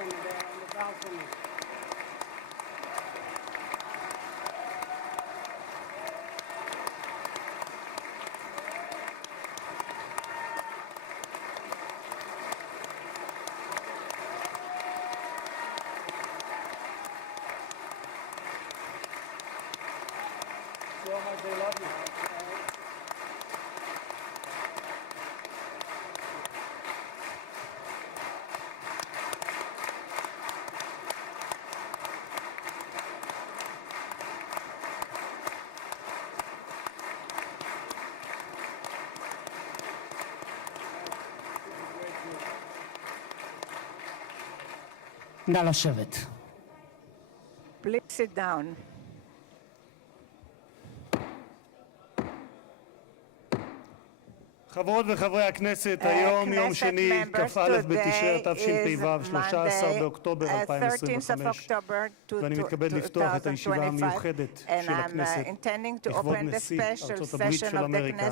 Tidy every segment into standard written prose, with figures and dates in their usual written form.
on the balcony. So much they love you. נא לשבת. Please sit down. חברות וחברי הכנסת, היום יום שני, כ"א בתשרי התשפ"ו, 13 באוקטובר 2025, ואני מתכבד לפתוח את הישיבה המיוחדת של הכנסת לכבוד נשיא ארצות הברית של אמריקה,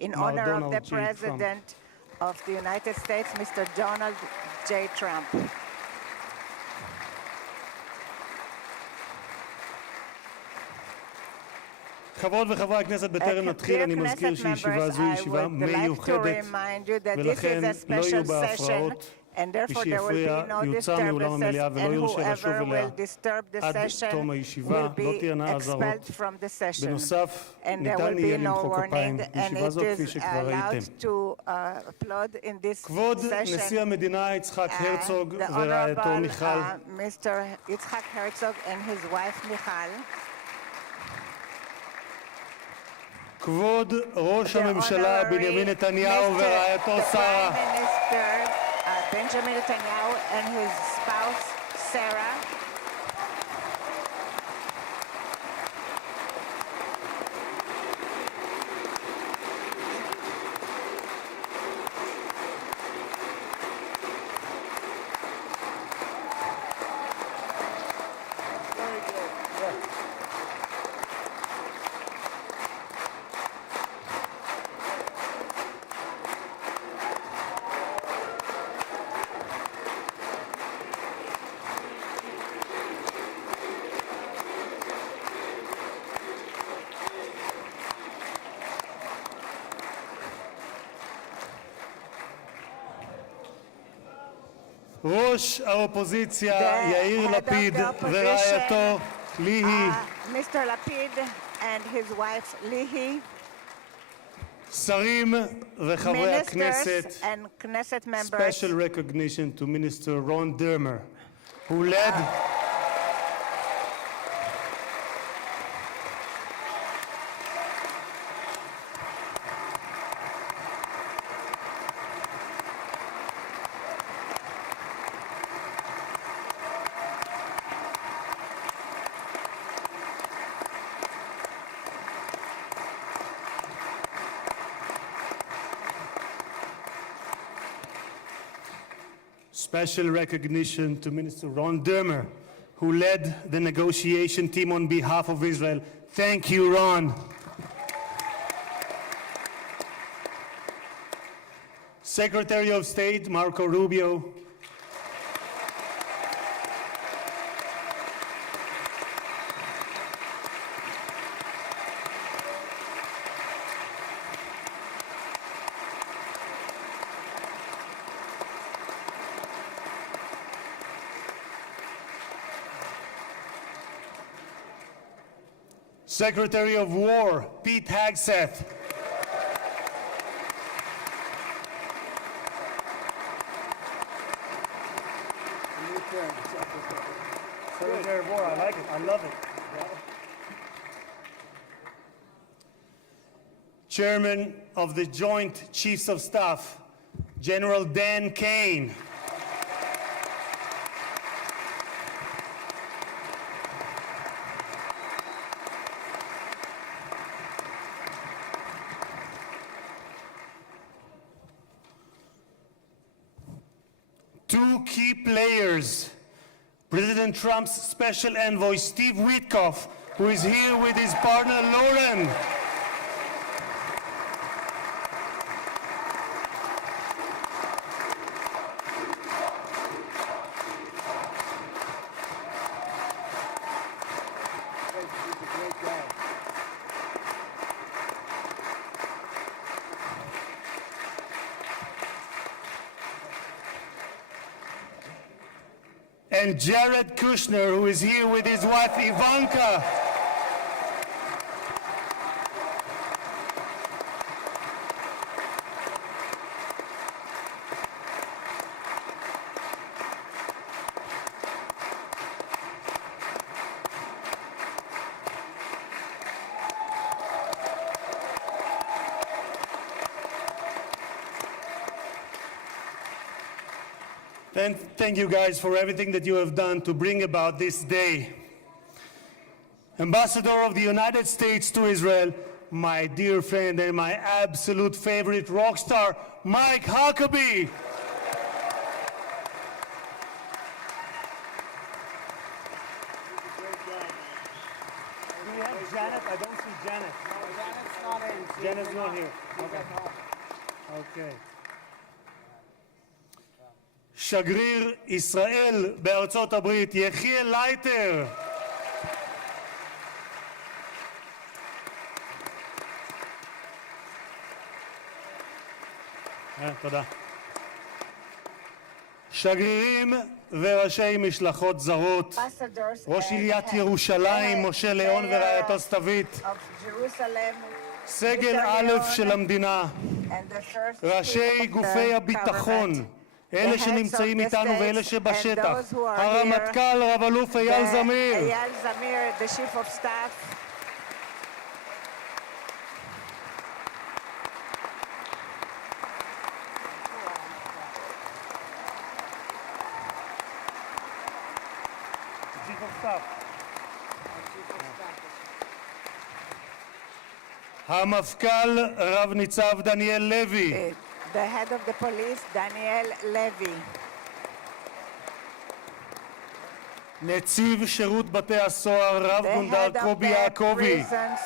מר דונלד ג'יי טראמפ. Of the United States, Mr. Donald J. Trump. חברות וחברי הכנסת, בטרם נתחיל אני מזכיר שישיבה זו היא ישיבה מיוחדת ולכן לא יהיו בה הפרעות. מי שיפריע יוצא מאולם המליאה ולא יורשה לשוב אליה עד תום הישיבה, לא תהיינה אזהרות. בנוסף, ניתן יהיה למחוא כפיים בישיבה זו כפי שכבר ראיתם. כבוד נשיא המדינה יצחק הרצוג ורעייתו מיכל, כבוד ראש הממשלה בנימין נתניהו ורעייתו שרה, Benjamin Netanyahu and his spouse Sarah, ראש האופוזיציה יאיר לפיד ורעייתו ליהי, Mr. Lapid and his wife Lihi, שרים וחברי הכנסת, and Knesset members. special recognition to Minister Ron Dermer, who led special recognition to Minister Ron Dermer, who led the negotiation team on behalf of Israel. Thank you, Ron. Secretary of State Marco Rubio, Secretary of War Pete Hegseth, Secretary of War, I like it, I love it. Chairman of the Joint Chiefs of Staff General Dan Kane, two key players, President Trump's special envoy Steve Witkoff, who is here with his partner Lauren, and Jared Kushner, who is here with his wife Ivanka. Thank you guys for everything that you have done to bring about this day. Ambassador of the United States to Israel, my dear friend and my absolute favorite rock star, Mike Huckabee. Do we have Janet? I don't see Janet. No, Janet's not in. Janet's not here. Okay. שגריר ישראל בארצות הברית, יחיאל לייטר. תודה. שגרירים וראשי משלחות זרות, ראש עיריית ירושלים, משה ליאון ורעייתו סתווית, סגל א' של המדינה, ראשי גופי הביטחון, אלה שנמצאים איתנו ואלה שבשטח, הרמטכ"ל רב אלוף אייל זמיר, the chief of staff, Chief of Staff. המפכ"ל רב ניצב דניאל לוי, the head of the police, Daniel Levy, נציב שירות בתי הסוהר רב the גונדר head of קובי the יעקבי, prisons,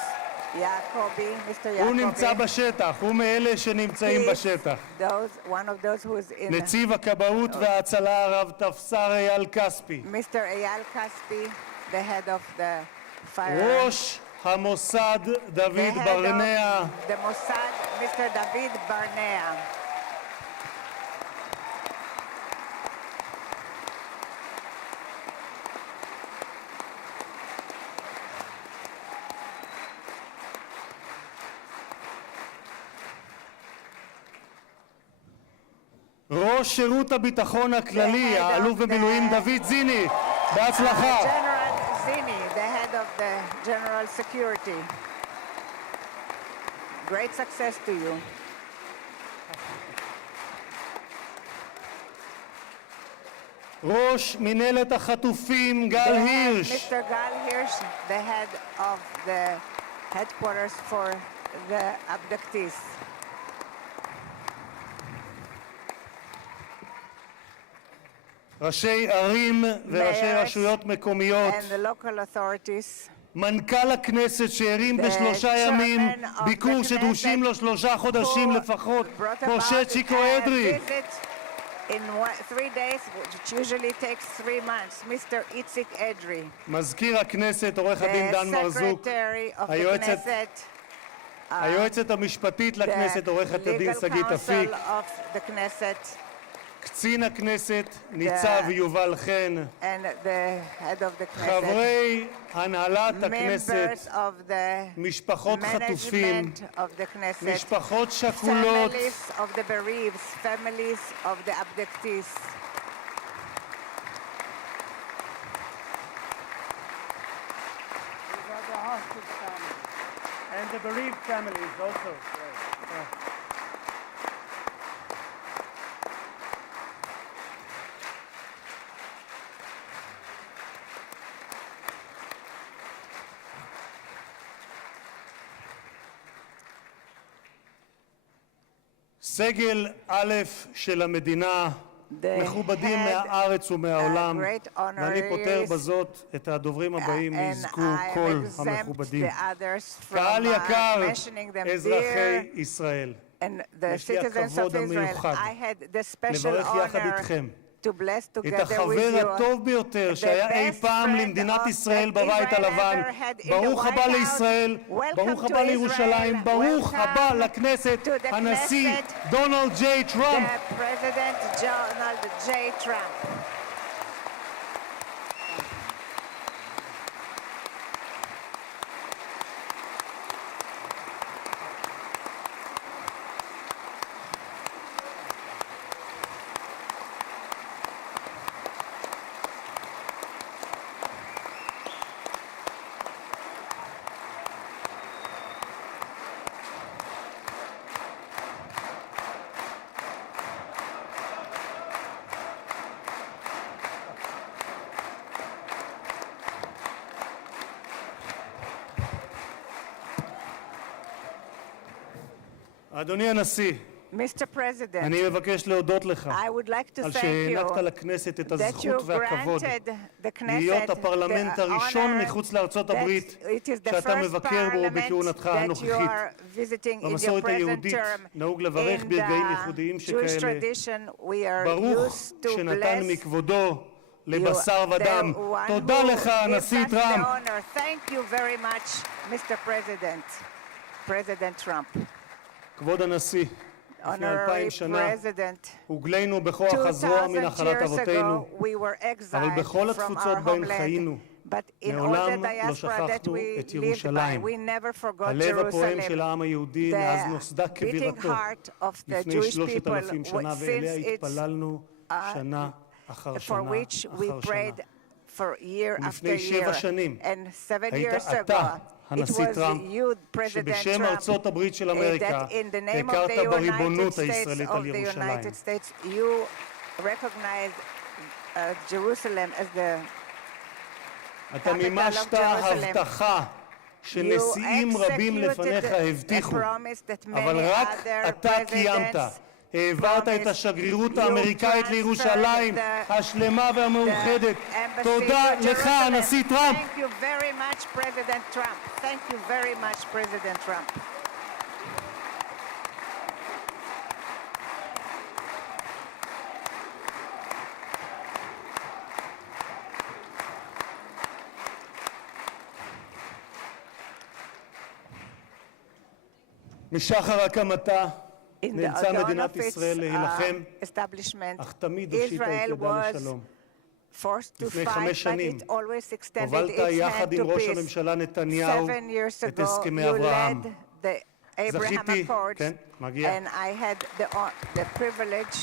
Mr. הוא Yacobi. נמצא בשטח, הוא מאלה שנמצאים He's בשטח. one of those who is in נציב הכבאות וההצלה הרב תפסר אייל כספי, Mr. Eyal Kaspi, the head of the fire. ראש המוסד the דוד head ברנע, of the Mossad, Mr. David Barnea. ראש שירות הביטחון הכללי, האלוף במילואים דוד זיני, בהצלחה. General Zini, the head of the General Security. Great success to you. ראש מנהלת החטופים גל הירש, Mr. Gal Hirsch, the head of the headquarters for the abductees. ראשי ערים וראשי Mayors רשויות מקומיות, and the local authorities. מנכ"ל הכנסת שהרים The בשלושה ימים chairman of ביקור the שדרושים לו 3 חודשים who לפחות, brought משה about צ'יקו a אדרי. visit in 3 days, which usually takes 3 months, Mr. Itzik Edry, מזכיר הכנסת עורך הדין דן the מרזוק, secretary of the היועצת Knesset, היועצת המשפטית לכנסת עורכת the הדין legal שגית אפיק, counsel of the Knesset, קצין הכנסת ניצב יובל חן, and the head of the Knesset, חברי הנהלת הכנסת, members of the משפחות חטופים, management of the Knesset, משפחות שכולות, families of the bereaved, families of the abductees. These are the hostage families. And the bereaved families also. סגל א' של המדינה, מכובדים מהארץ ומהעולם, ואני פותר בזאת את הדוברים הבאים יזכו כל המכובדים. קהל יקר, אזרחי ישראל, יש לי הכבוד המיוחד לברך יחד איתכם את החבר הטוב ביותר שהיה אי פעם למדינת ישראל בבית הלבן. ברוך הבא לישראל, ברוך הבא לירושלים, ברוך הבא לכנסת, הנשיא דונלד ג'יי טראמפ. אדוני הנשיא, Mr. President, אני מבקש להודות לך I would like to על thank you שהענקת לכנסת את that הזכות you והכבוד granted the להיות Knesset הפרלמנט the הראשון honor מחוץ לארצות הברית that it is the שאתה first מבקר בו parliament בכהונתך that you הנוכחית. are visiting in your במסורת present היהודית term. נהוג לברך In ברגעים the ייחודיים Jewish שכאלה. tradition, we are ברוך used to שנתן bless מכבודו you, לבשר the ודם. one תודה who לך, gives הנשיא us the טראמפ. honor. Thank you very much, Mr. President, President Trump. כבוד הנשיא, לפני 2000 Honorary שנה President, הוגלינו בכוח הזרוע 2,000 מנחלת years אבותינו, ago, we were אבל exiled בכל from התפוצות our בהן homeland. חיינו, But in all the מעולם לא diaspora that שכחנו we את lived by, ירושלים. we never forgot הלב הפועם Jerusalem. של העם היהודי מאז The נוסדה beating כבירתו heart of the לפני Jewish 3,000 people, שנה, ואליה since it's התפללנו שנה אחר for שנה which we אחר שנה. prayed for year after ולפני 7 year. שנים And 7 היית years ago, אתה, it הנשיא was טראמפ, you, President שבשם Trump, ארצות הברית של אמריקה that in the name of הכרת the United בריבונות States הישראלית of על the ירושלים. United States, you recognized Jerusalem as the אתה capital of מימשת Jerusalem. הבטחה שנשיאים רבים לפניך הבטיחו, אבל רק אתה קיימת. העברת את השגרירות האמריקאית לירושלים השלמה והמאוחדת. תודה לך, הנשיא טראמפ. Thank you very much, President Trump. Thank you very much, President Trump. משחר הקמתה In the נאלצה dawn מדינת of its ישראל להילחם, establishment, אך תמיד הושיטה את Israel ידה was לשלום. forced to לפני fight, 5 but שנים it always extended הובלת its יחד hand עם to ראש peace. הממשלה נתניהו 7 years את ago, הסכמי you אברהם. led the Abraham זכיתי, Accords, כן, מגיע. and I had the privilege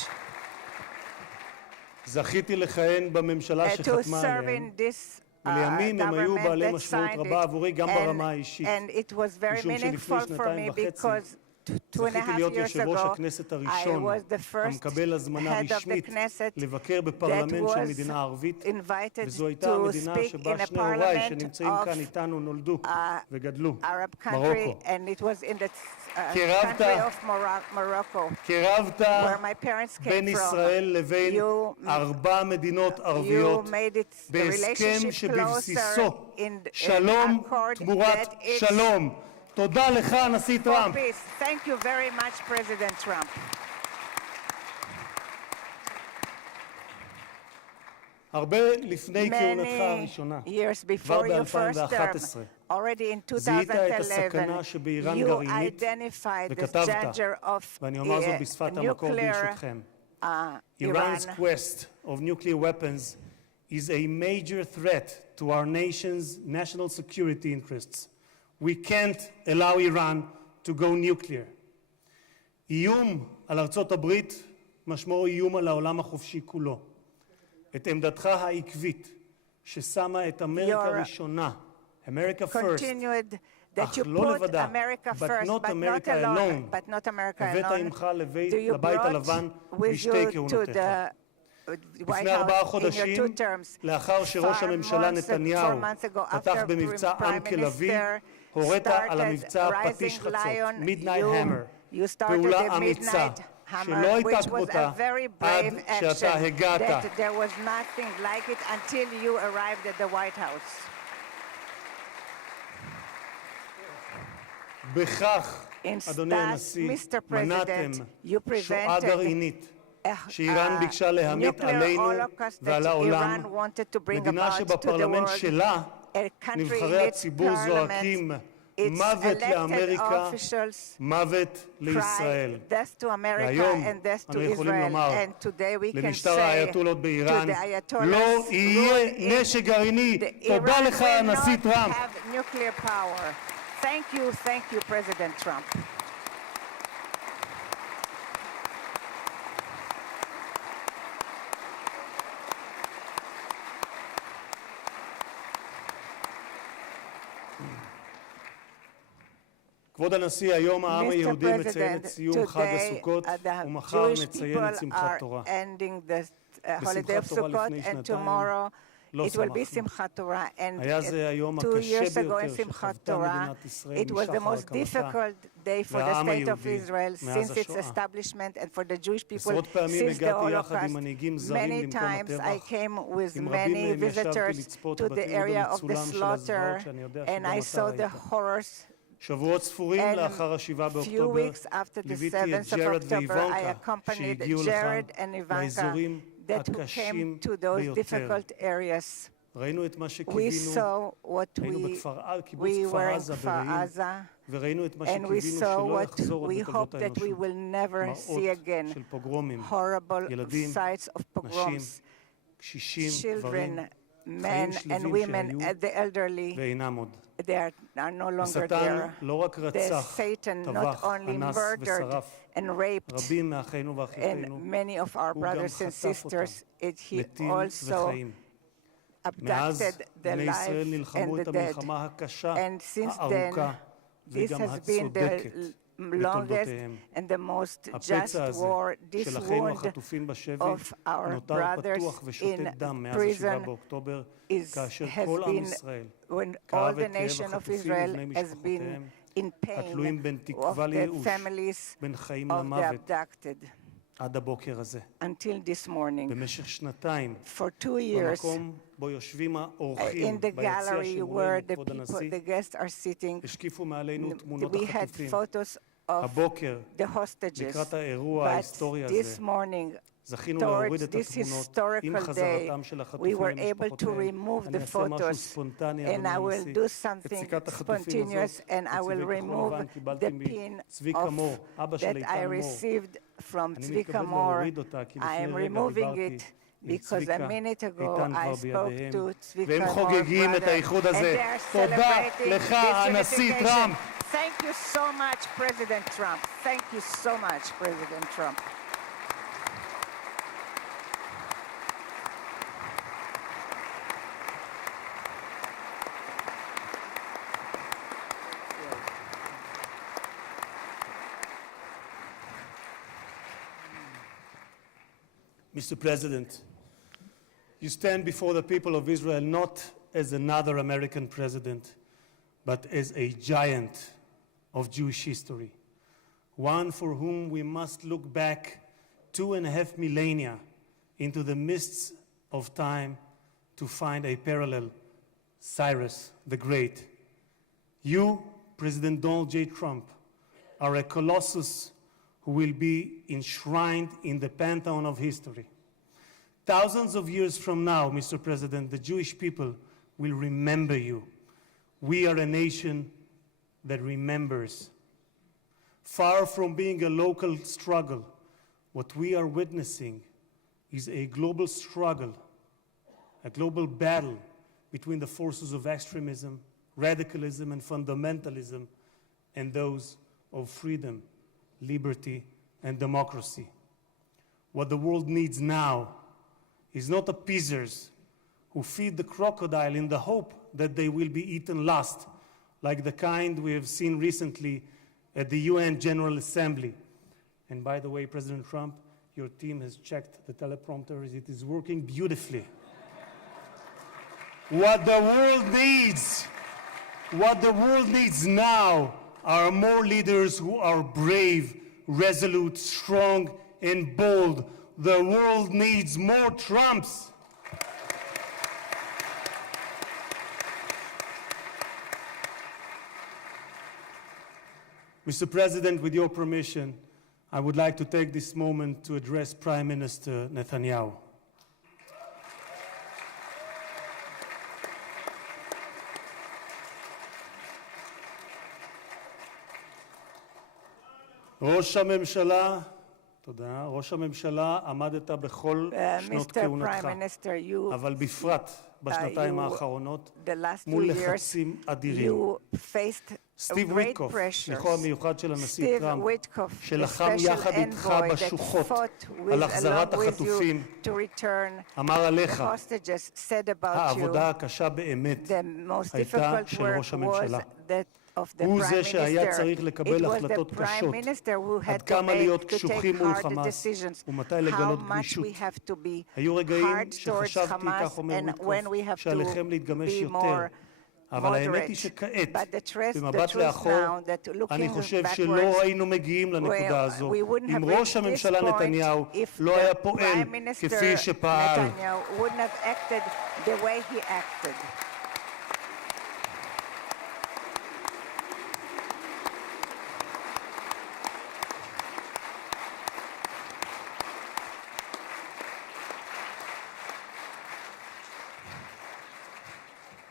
זכיתי לכהן בממשלה to שחתמה serve עליהם, in this ולימים הם היו government בעלי that משמעות signed רבה it, עבורי גם ברמה האישית. and it was very משום שלפני meaningful for me 2.5 because 2.5 זכיתי להיות years יושב ראש ago, הכנסת I הראשון was the first המקבל הזמנה head of the רשמית Knesset לבקר that בפרלמנט של was מדינה ערבית, invited וזו הייתה to המדינה speak שבה in a שני הוריי parliament שנמצאים of כאן איתנו נולדו וגדלו, Arab country, מרוקו. and it was in the קירבת- country of Morocco, קירבת where my parents came בין from. ישראל לבין You- 4 מדינות ערביות You made it the בהסכם relationship שבבסיסו closer in שלום accord תמורת that it's שלום. תודה לך, הנשיא for טראמפ. peace. Thank you very much, President Trump. הרבה לפני כהונתך הראשונה, Many years כבר before your first ב-2011, term, already in זיהית את 2011, הסכנה שבאיראן you גרעינית, identified the וכתבת, danger of ואני אומר זאת בשפת המקור nuclear ברשותכם. Iran. Iran's quest of nuclear weapons is a major threat to our nation's national security interests. We can't allow Iran to go nuclear. איום על ארצות הברית משמעו איום על העולם החופשי כולו. את עמדתך העקבית ששמה את אמריקה ראשונה, America first, Continued that אך you לא put לבדה, America but first, not but not America alone, alone. but not America הבאת alone. עמך Do you לבית brought הלבן with בשתי you to כהונותיך. the White לפני 4 House in your חודשים, 2 terms? לאחר שראש הממשלה נתניהו 4 months ago, פתח after במבצע Prime עם כלביא, Minister הורית על started המבצע Rising פטיש חצות, Lion, Midnight you Hammer, started פעולה the אמיצה, Midnight Hammer, שלא הייתה which was כמותה a very עד brave שאתה action, הגעת. that there was nothing like it until you arrived at the White House. בכך, In אדוני that, הנשיא, Mr. מנעתם President, you שואה prevented גרעינית שאיראן ביקשה להמיט nuclear עלינו holocaust ועל that העולם, Iran wanted to bring מדינה about to the שבפרלמנט world. שלה A country נבחרי in its הציבור זועקים parliament, its מוות elected לאמריקה, officials מוות לישראל. cry death to America והיום and death to אנו יכולים Israel. לומר And today we can למשטר say האייתולות to באיראן, the Ayatollahs לא יהיה rule in נשק גרעיני. תודה Iran לך, will הנשיא not טראמפ. have nuclear power. Thank you, President Trump. כבוד הנשיא, היום העם Mr. היהודי מציין את President, סיום חג today הסוכות, the ומחר Jewish נציין people את שמחת are תורה. ending the holiday of בשמחת תורה Sukkot, לפני and שנתיים tomorrow לא it will be שמחנו. Simchat Torah, and היה זה היום 2 הקשה years ago in ביותר Simchat שחוותה Torah, מדינת ישראל it was the משחר most הקמתה difficult day for the והעם state of היהודי Israel מאז since its השואה. establishment and for the Jewish people עשרות פעמים since the הגעתי יחד עם Holocaust. מנהיגים זרים Many למקום times I הטבח. came with עם many רבים מהם ישבתי visitors לצפות to the בתיעוד area of the המצולם של slaughter, הזוועות שאני יודע and שגם I אתה saw the ראית. horrors. שבועות ספורים And לאחר ה-7 few באוקטובר weeks after the ליוויתי 7th את of ג'רד October, I ואיוונקה accompanied שהגיעו לכאן Jared and Ivanka לאזורים that who הקשים came to those ביותר. difficult areas. ראינו את מה We שקיווינו, saw what היינו קיבוץ we כפר were in עזה Kfar ברעים, Aza, וראינו את מה and we שקיווינו saw שלא what יחזור עוד we בתולדות hope that we האנושות. will never see מראות again, של פוגרומים, horrible ילדים, sights of נשים, pogroms, קשישים, גברים, children, חיים men and שלווים women, שהיו and the elderly. ואינם עוד. They are no longer השטן there. לא רק The רצח, Satan not טבח, only אנס murdered ושרף and raped רבים מאחינו ואחיותינו, and many of our הוא גם brothers and חטף אותם, sisters, he מתים also וחיים. מאז abducted the בני ישראל life נלחמו and את the dead. המלחמה הקשה, And since הארוכה, This וגם has been the הצודקת longest בתולדותיהם. and the most just הפצע הזה war, this של אחינו wound החטופים בשבי of our נותר brothers פתוח ושותת in דם מאז prison ה-7 באוקטובר, כאשר has כל עם been ישראל when all כאב the את כאב nation of החטופים Israel ובני has been משפחותיהם, in התלויים בין pain of תקווה the לייאוש, families בין חיים of the למוות, abducted עד הבוקר הזה. until this morning. במשך שנתיים, For 2 years, במקום בו יושבים האורחים in the ביציע gallery where שמולנו, the כבוד people, הנשיא, the guests are sitting, השקיפו מעלינו תמונות we had החטופים. photos of הבוקר, the hostages. לקראת האירוע But ההיסטורי this הזה, morning, זכינו להוריד towards את this התמונות עם historical day, חזרתם של we החטופים were able to למשפחותיהם. remove אני the אעשה משהו photos, ספונטני, and I אדוני will הנשיא. do את something סיכת החטופים הזאת, spontaneous, and I will מצבעי כחול remove לבן, קיבלתי the pin מצביקה מור, אבא של that I איתן מור. received from אני Tzvika מתכבד Mor. להוריד אותה, כי I לפני am רגע removing דיברתי it עם because a צביקה, minute ago איתן I כבר spoke בידיהם, to והם Tzvika Mor חוגגים את brother, האיחוד and הזה. they are תודה celebrating לך, this הנשיא unification. טראמפ. Thank you so much, President Trump. Thank you so much, President Trump. Mr. President, you stand before the people of Israel not as another American president, but as a giant of Jewish history, one for whom we must look back 2.5 millennia into the mists of time to find a parallel, Cyrus the Great. You, President Donald J. Trump, are a colossus who will be enshrined in the pantheon of history. Thousands of years from now, Mr. President, the Jewish people will remember you. We are a nation that remembers. Far from being a local struggle, what we are witnessing is a global struggle, a global battle between the forces of extremism, radicalism, and fundamentalism, and those of freedom, liberty, and democracy. What the world needs now is not appeasers who feed the crocodile in the hope that they will be eaten last, like the kind we have seen recently at the UN General Assembly. And by the way, President Trump, your team has checked the teleprompter. It is working beautifully. What the world needs now are more leaders who are brave, resolute, strong, and bold. The world needs more Trumps. Mr. President, with your permission, I would like to take this moment to address Prime Minister Netanyahu. ראש הממשלה, תודה. ראש הממשלה, עמדת בכל שנות כהונתך, אבל בפרט בשנתיים האחרונות, מול לחצים אדירים. סטיב וויטקוף, שליחו המיוחד של הנשיא טראמפ, שלחם יחד איתך בשוחות על החזרת החטופים, אמר עליך, העבודה הקשה באמת הייתה של ראש הממשלה. of the הוא prime זה שהיה minister. צריך It לקבל was the החלטות prime קשות, minister who עד had to כמה להיות take קשוחים מול hard חמאס, decisions, ומתי how לגלות much גמישות. we have to be היו רגעים hard towards שחשבתי, כך Hamas, אומר and וויטקוף, when we have שעליכם to להתגמש be יותר. more אבל האמת היא moderate. שכעת, But the truth במבט now, לאחור, that אני looking חושב backwards, שלא היינו מגיעים לנקודה הזו we wouldn't אם have ראש reached this הממשלה point נתניהו if לא היה the פועל Prime Minister כפי שפעל. Netanyahu wouldn't have acted the way he acted.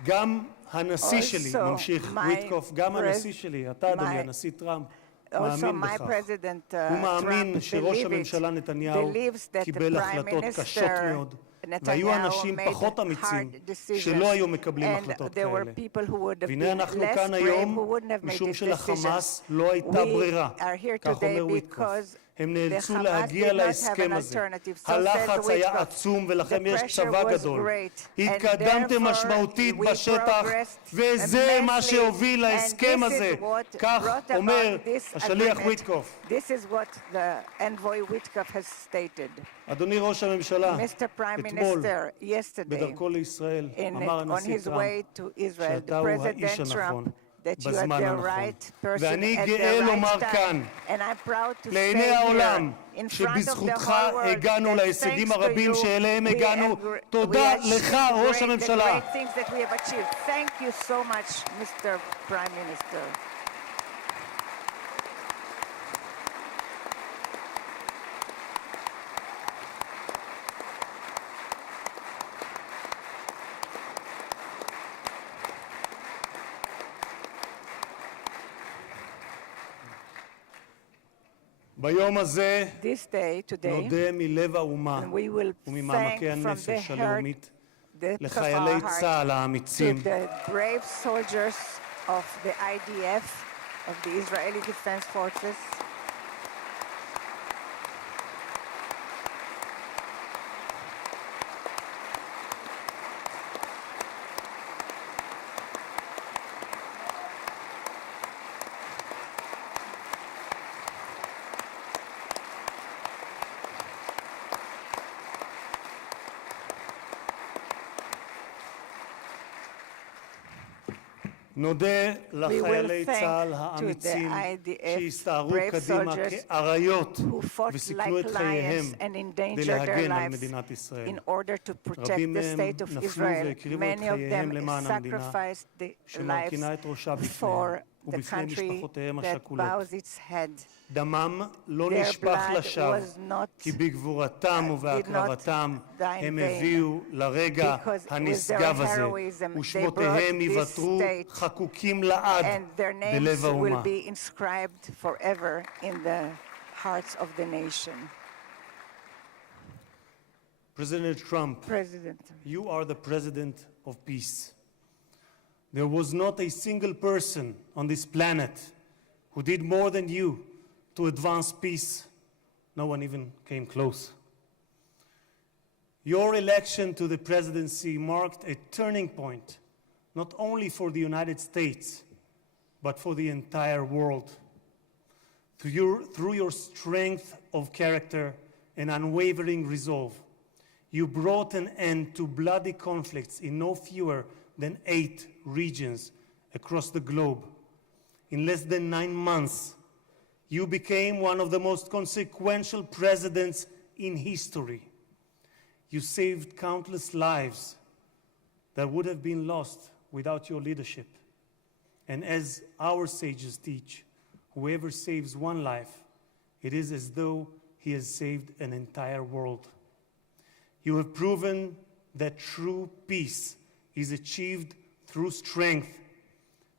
גם הנשיא שלי, Also, ממשיך וויטקוף, גם הנשיא שלי, אתה אדוני, הנשיא טראמפ, מאמין my בכך. president, הוא מאמין Trump, שראש believes הממשלה נתניהו that the קיבל Prime החלטות Minister קשות מאוד, והיו Netanyahu אנשים made פחות אמיצים hard decisions, שלא היו מקבלים and החלטות there were כאלה. people who would have והנה been אנחנו less כאן brave, היום, who wouldn't have made משום these שלחמאס decisions. לא הייתה We ברירה, are here כך today אומר וויטקוף. because הם the נאלצו Hamas להגיע did not have להסכם an הזה. alternative. So הלחץ says היה Witkoff. עצום ולכם The יש pressure צבא was גדול. great, התקדמתם and משמעותית therefore we בשטח, progressed וזה מה immensely, שהוביל and להסכם this הזה. is what כך brought אומר about this השליח agreement. וויטקוף. This is what the envoy Witkoff has stated. אדוני ראש הממשלה, Mr. Prime אתמול, Minister, yesterday, בדרכו לישראל, אמר on הנשיא his טראמפ, way to Israel, שאתה the הוא האיש President הנכון, Trump, that you are בזמן the הנכון. right person ואני at גאה the לומר right כאן, time. And I'm proud to say לעיני העולם, here, in front of the שבזכותך whole world, הגענו that להישגים thanks to הרבים you, שאליהם we הגענו. have- תודה we לך, achieved ראש the הממשלה. great things that we have achieved. Thank you so much, Mr. Prime Minister. ביום הזה This day, today, נודה מלב האומה and we will thank וממעמקי from the הנפש heart הלאומית the לחיילי heart צה"ל to האמיצים, the brave soldiers of the IDF, of the Israeli Defense Forces, נודה לחיילי thank צה"ל to the האמיצים IDF שהסתערו brave קדימה soldiers כאריות who fought וסיכנו like את חייהם lions and כדי endangered their להגן על lives מדינת ישראל. in order to protect רבים the מהם state of נפלו Israel. והקריבו את Many of חייהם them למען המדינה sacrificed their שמרכינה את lives ראשה for בפניהם the ובפני country משפחותיהם that השכולות. bows its head. דמם לא Their נשפך blood לשווא, was not- כי בגבורתם ובהקרבתם die in הם vain. הביאו לרגע Because with their הנשגב הזה, heroism, they ושמותיהם brought this ייוותרו state, חקוקים לעד and their names בלב will האומה. be inscribed forever in the hearts of the nation. President Trump, President, you are the president of peace. There was not a single person on this planet who did more than you to advance peace. No one even came close. Your election to the presidency marked a turning point, not only for the United States, but for the entire world. Through your strength of character and unwavering resolve, you brought an end to bloody conflicts in no fewer than 8 regions across the globe. In less than 9 months, you became one of the most consequential presidents in history. You saved countless lives that would have been lost without your leadership. And as our sages teach, whoever saves one life, it is as though he has saved an entire world. You have proven that true peace is achieved through strength,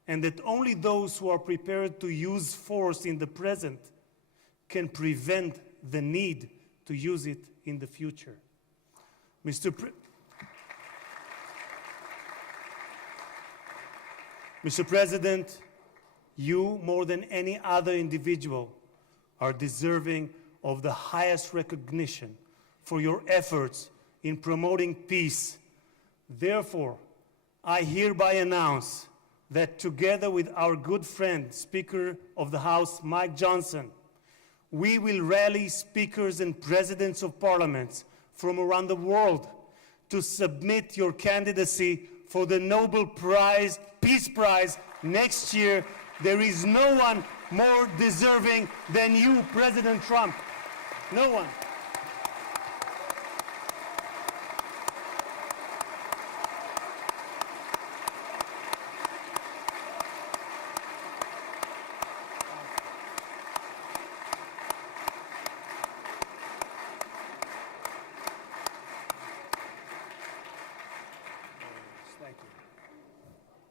and that only those who are prepared to use force in the present can prevent the need to use it in the future. Mr. President, you, more than any other individual, are deserving of the highest recognition for your efforts in promoting peace. Therefore, I hereby announce that together with our good friend, Speaker of the House, Mike Johnson, we will rally speakers and presidents of parliaments from around the world to submit your candidacy for the Nobel Prize, Peace Prize next year. There is no one more deserving than you, President Trump. No one.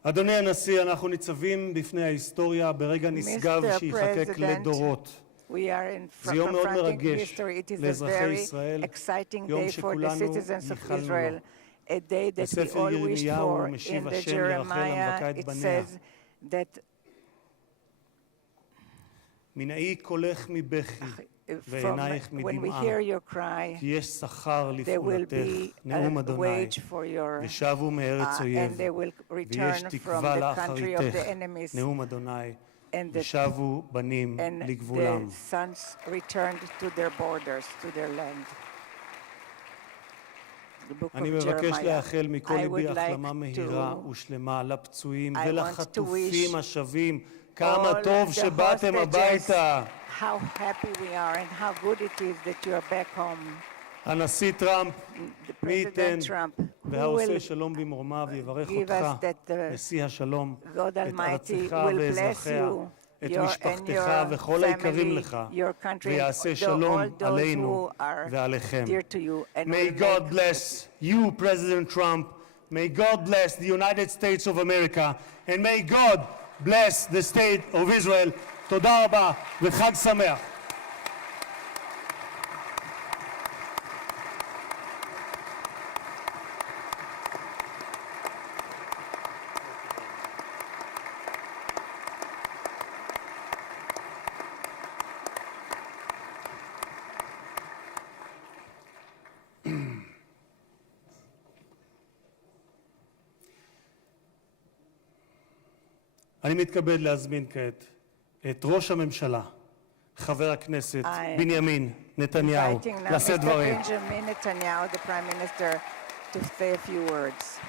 אדוני הנשיא, אנחנו ניצבים בפני ההיסטוריה ברגע נשגב שיחקק לדורות. זה יום מאוד מרגש לאזרחי ישראל, יום שכולנו ייחלנו לו. בספר ירמיהו משיב השם לרחל המבכה את בניה. מנעי קולך מבכי ועינייך מדמעה, כי יש שכר לפעולתך, נאום אדוני, ושבו מארץ אויב, ויש תקווה לאחריתך, נאום אדוני, ושבו בנים לגבולם. אני מבקש לאחל מכל ליבי החלמה מהירה ושלמה לפצועים ולחטופים השבים. כמה טוב שבאתם הביתה. How happy we are and how good it is that you are back home. הנשיא טראמפ, מי ייתן והעושה שלום במרומיו יברך אותך, נשיא השלום, את ארצך ואזרחיה, את משפחתך וכל היקרים לך, ויעשה שלום עלינו ועליכם. May God bless you, President Trump. May God bless the United States of America. And may God bless the state of Israel. תודה רבה וחג שמח. אני מתכבד להזמין כעת את ראש הממשלה, חבר הכנסת בנימין נתניהו, לשאת דברים. Benjamin Netanyahu, the Prime Minister, to say a few words.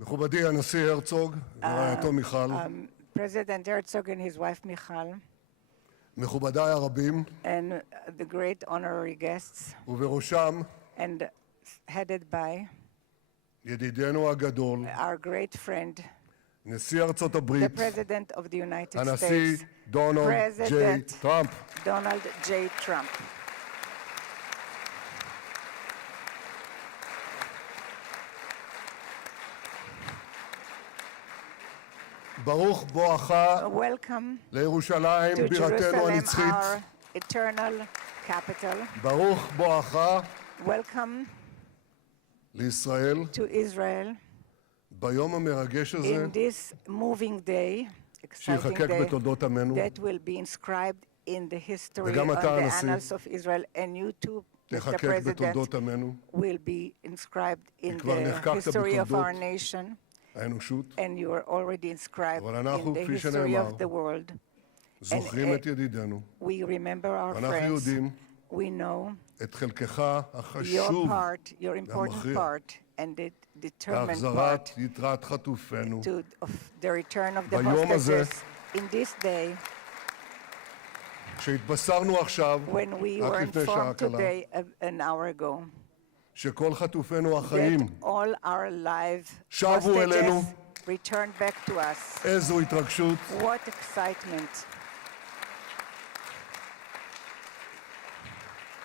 מכובדי הנשיא הרצוג ורעייתו מיכל, President Herzog and his wife Michal, מכובדיי הרבים, and the great honorary guests, ובראשם and headed by ידידנו הגדול, our great friend, נשיא ארצות הברית, the President of the United הנשיא States, דונלד ג'יי טראמפ. Donald J. Trump. ברוך בואך לירושלים בירתנו הנצחית. ברוך בואך לישראל ביום המרגש הזה שיחקק בתולדות עמנו. וגם אתה הנשיא תחקק בתולדות עמנו. כבר נחקקת בתולדות האנושות, אבל אנחנו, כפי שנאמר, זוכרים את ידידינו, ואנחנו יודעים את חלקך החשוב והמכריע בהחזרת יתרת חטופינו. ביום הזה, שהתבשרנו עכשיו, רק לפני שעה קלה, שכל חטופינו החיים שבו אלינו. איזו התרגשות.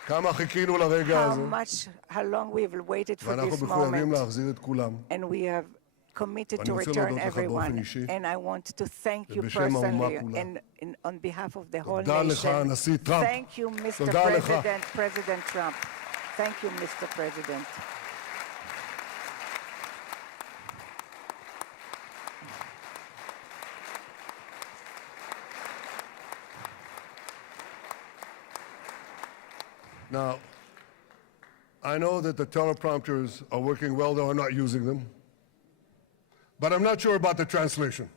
how long we've waited for ואנחנו this מחויבים moment, להחזיר את כולם. and we have committed ואני to רוצה return להודות לך everyone. באופן אישי, And I want to thank you ובשם האומה personally כולה. and on behalf of the whole תודה לך, nation. הנשיא טראמפ. Thank you, Mr. תודה לך. President Trump. Thank you, Mr. President. Now, I know that the teleprompters are working well, though I'm not using them. But I'm not sure about the translation.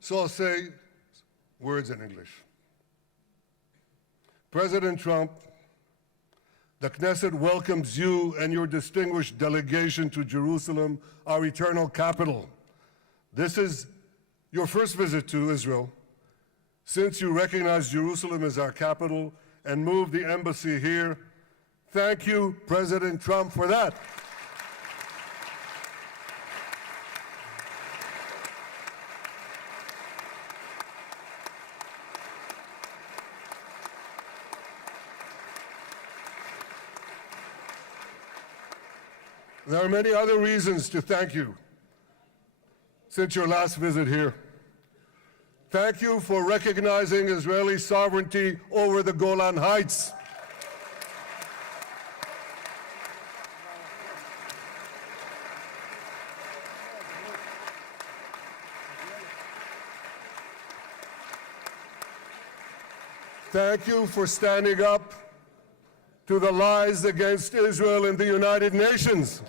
So I'll say words in English. President Trump, the Knesset welcomes you and your distinguished delegation to Jerusalem, our eternal capital. This is your first visit to Israel since you recognize Jerusalem as our capital and moved the embassy here. Thank you, President Trump, for that. There are many other reasons to thank you since your last visit here. Thank you for recognizing Israeli sovereignty over the Golan Heights. Thank you for standing up to the lies against Israel in the United Nations.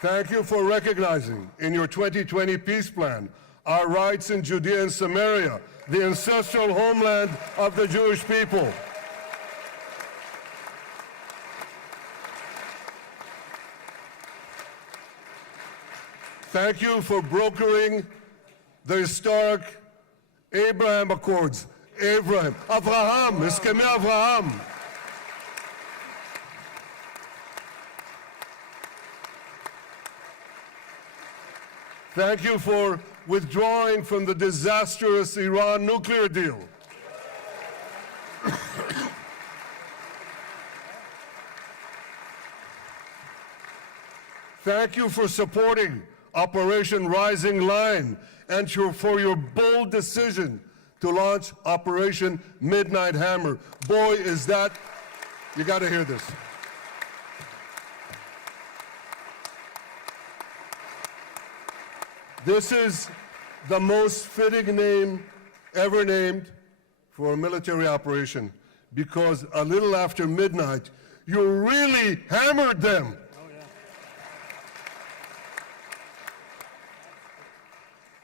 Thank you for recognizing in your 2020 peace plan our rights in Judea and Samaria, the ancestral homeland of the Jewish people. Thank you for brokering the historic Abraham Accords. Abraham, Eskemei Avraham. Thank you for withdrawing from the disastrous Iran nuclear deal. Thank you for supporting Operation Rising Lion and for your bold decision to launch Operation Midnight Hammer. Boy, is that, you got to hear this. This is the most fitting name ever named for a military operation, because a little after midnight, you really hammered them.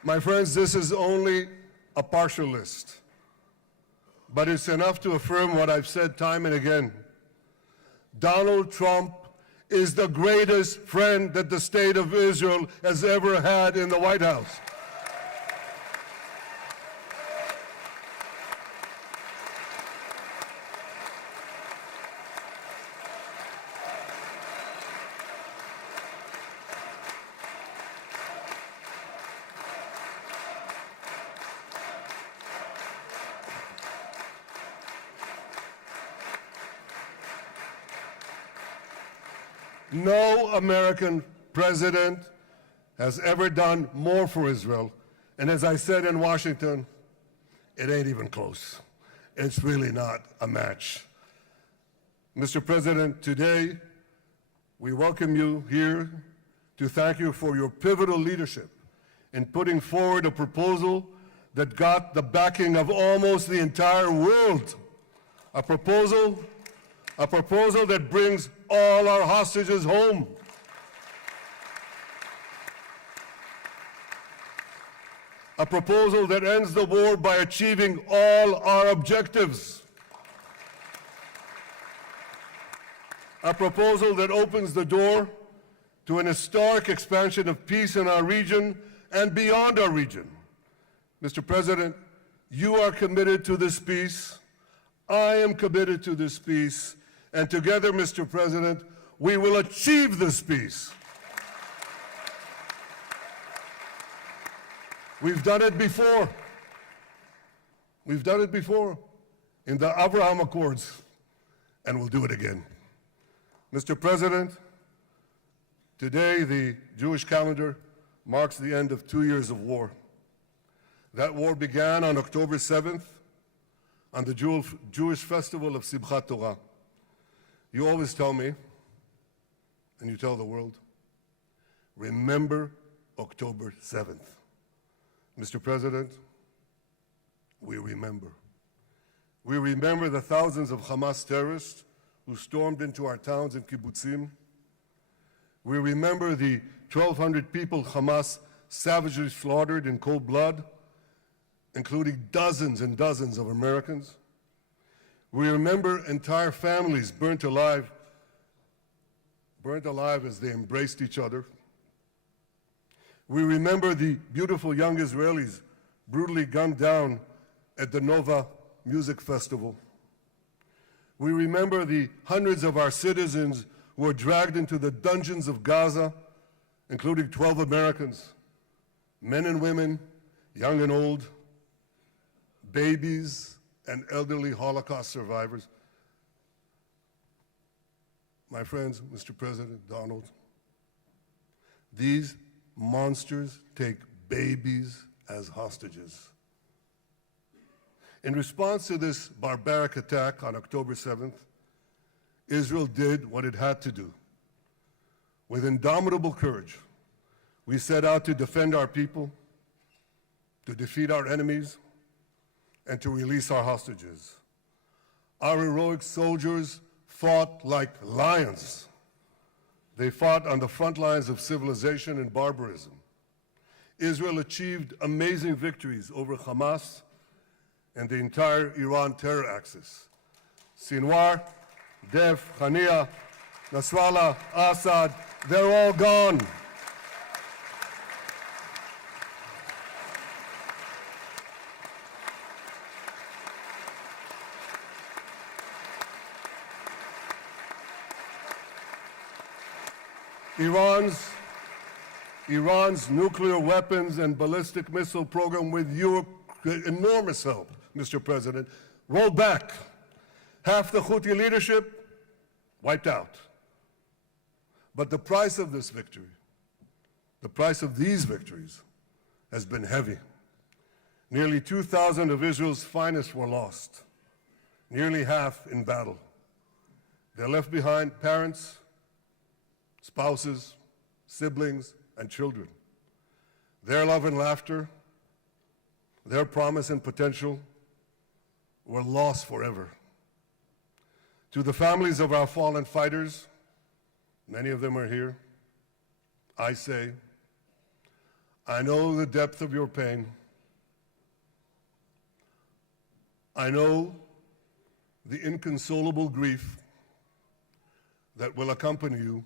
My friends, this is only a partial list, but it's enough to affirm what I've said time and again. Donald Trump is the greatest friend that the state of Israel has ever had in the White House. No American president has ever done more for Israel. And as I said in Washington, it ain't even close. It's really not a match. Mr. President, today we welcome you here to thank you for your pivotal leadership in putting forward a proposal that got the backing of almost the entire world. A proposal that brings all our hostages home. A proposal that ends the war by achieving all our objectives. A proposal that opens the door to an historic expansion of peace in our region and beyond our region. Mr. President, you are committed to this peace. I am committed to this peace. And together, Mr. President, we will achieve this peace. We've done it before. We've done it before in the Abraham Accords, and we'll do it again. Mr. President, today the Jewish calendar marks the end of 2 years of war. That war began on October 7th, on the Jewish festival of Simchat Torah. You always tell me, and you tell the world, remember October 7th. Mr. President, we remember. We remember the thousands of Hamas terrorists who stormed into our towns and kibbutzim. We remember the 1,200 people Hamas savagely slaughtered in cold blood, including dozens and dozens of Americans. We remember entire families burnt alive as they embraced each other. We remember the beautiful young Israelis brutally gunned down at the Nova Music Festival. We remember the hundreds of our citizens who were dragged into the dungeons of Gaza, including 12 Americans, men and women, young and old, babies and elderly Holocaust survivors. My friends, Mr. President, Donald, these monsters take babies as hostages. In response to this barbaric attack on October 7th, Israel did what it had to do. With indomitable courage, we set out to defend our people, to defeat our enemies, and to release our hostages. Our heroic soldiers fought like lions. They fought on the front lines of civilization and barbarism. Israel achieved amazing victories over Hamas and the entire Iran terror axis. Sinwar, Def, Hania, Nasrallah, Assad, they're all gone. Iran's nuclear weapons and ballistic missile program, with your enormous help, Mr. President, rolled back. Half the Houthi leadership wiped out. But the price of this victory, the price of these victories, has been heavy. Nearly 2,000 of Israel's finest were lost, nearly half in battle. They left behind parents, spouses, siblings, and children. Their love and laughter, their promise and potential were lost forever. To the families of our fallen fighters, many of them are here, I say, I know the depth of your pain. I know the inconsolable grief that will accompany you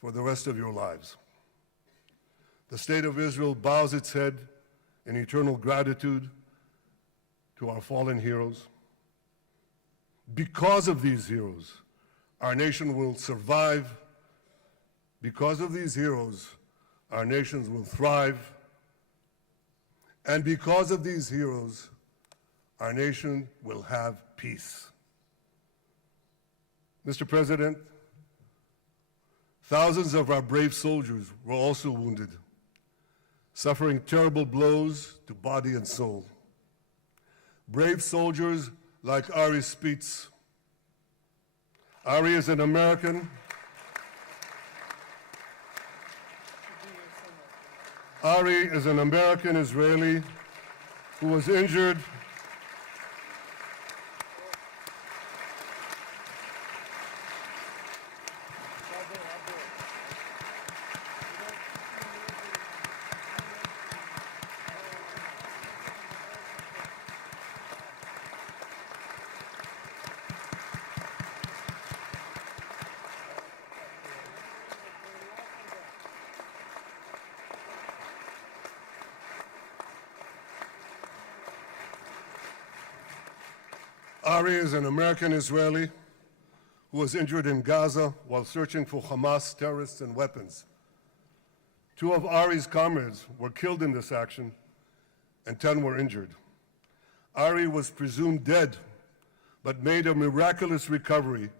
for the rest of your lives. The state of Israel bows its head in eternal gratitude to our fallen heroes. Because of these heroes, our nation will survive. Because of these heroes, our nations will thrive. And because of these heroes, our nation will have peace. Mr. President, thousands of our brave soldiers were also wounded, suffering terrible blows to body and soul. Brave soldiers like Ari Spitz. Ari is an American. Ari is an American Israeli who was injured Ari is an American Israeli who was injured in Gaza while searching for Hamas terrorists and weapons. Two of Ari's comrades were killed in this action, and 10 were injured. Ari was presumed dead, but made a miraculous recovery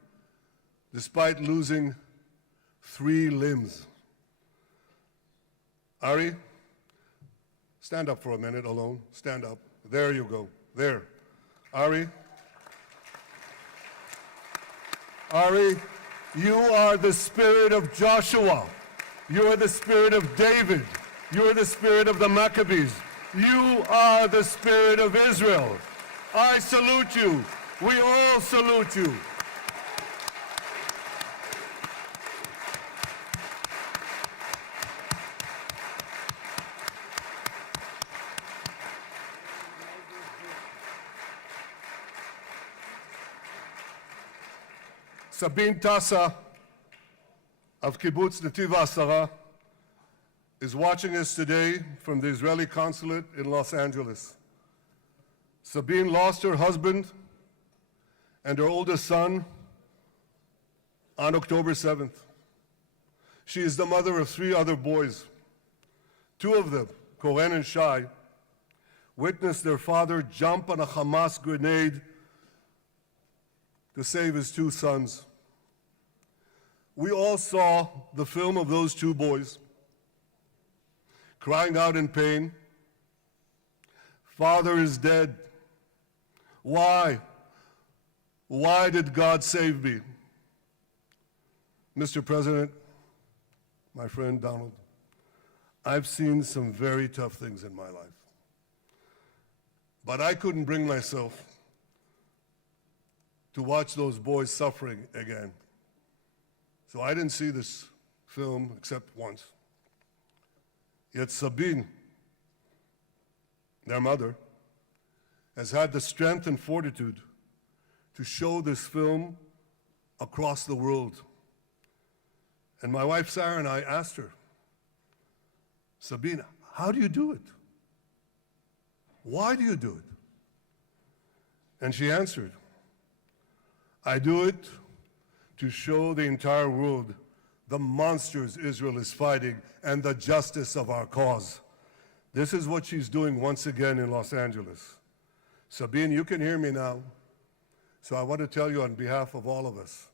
despite losing 3 limbs. Ari, stand up for a minute alone. Stand up. There you go. There. Ari, you are the spirit of Joshua. You are the spirit of David. You are the spirit of the Maccabees. You are the spirit of Israel. I salute you. We all salute you. Sabine Tassa of Kibbutz Netiv HaAsara is watching us today from the Israeli consulate in Los Angeles. Sabine lost her husband and her oldest son on October 7th. She is the mother of 3 other boys. 2 of them, Koren and Shai, witnessed their father jump on a Hamas grenade to save his 2 sons. We all saw the film of those 2 boys crying out in pain, "Father is dead. Why? Why did God save me?" Mr. President, my friend Donald, I've seen some very tough things in my life. But I couldn't bring myself to watch those boys suffering again. So I didn't see this film except once. Yet Sabine, their mother, has had the strength and fortitude to show this film across the world. And my wife Sarah and I asked her, "Sabine, how do you do it? Why do you do it?" And she answered, "I do it to show the entire world the monsters Israel is fighting and the justice of our cause." This is what she's doing once again in Los Angeles. Sabine, you can hear me now, so I want to tell you on behalf of all of us,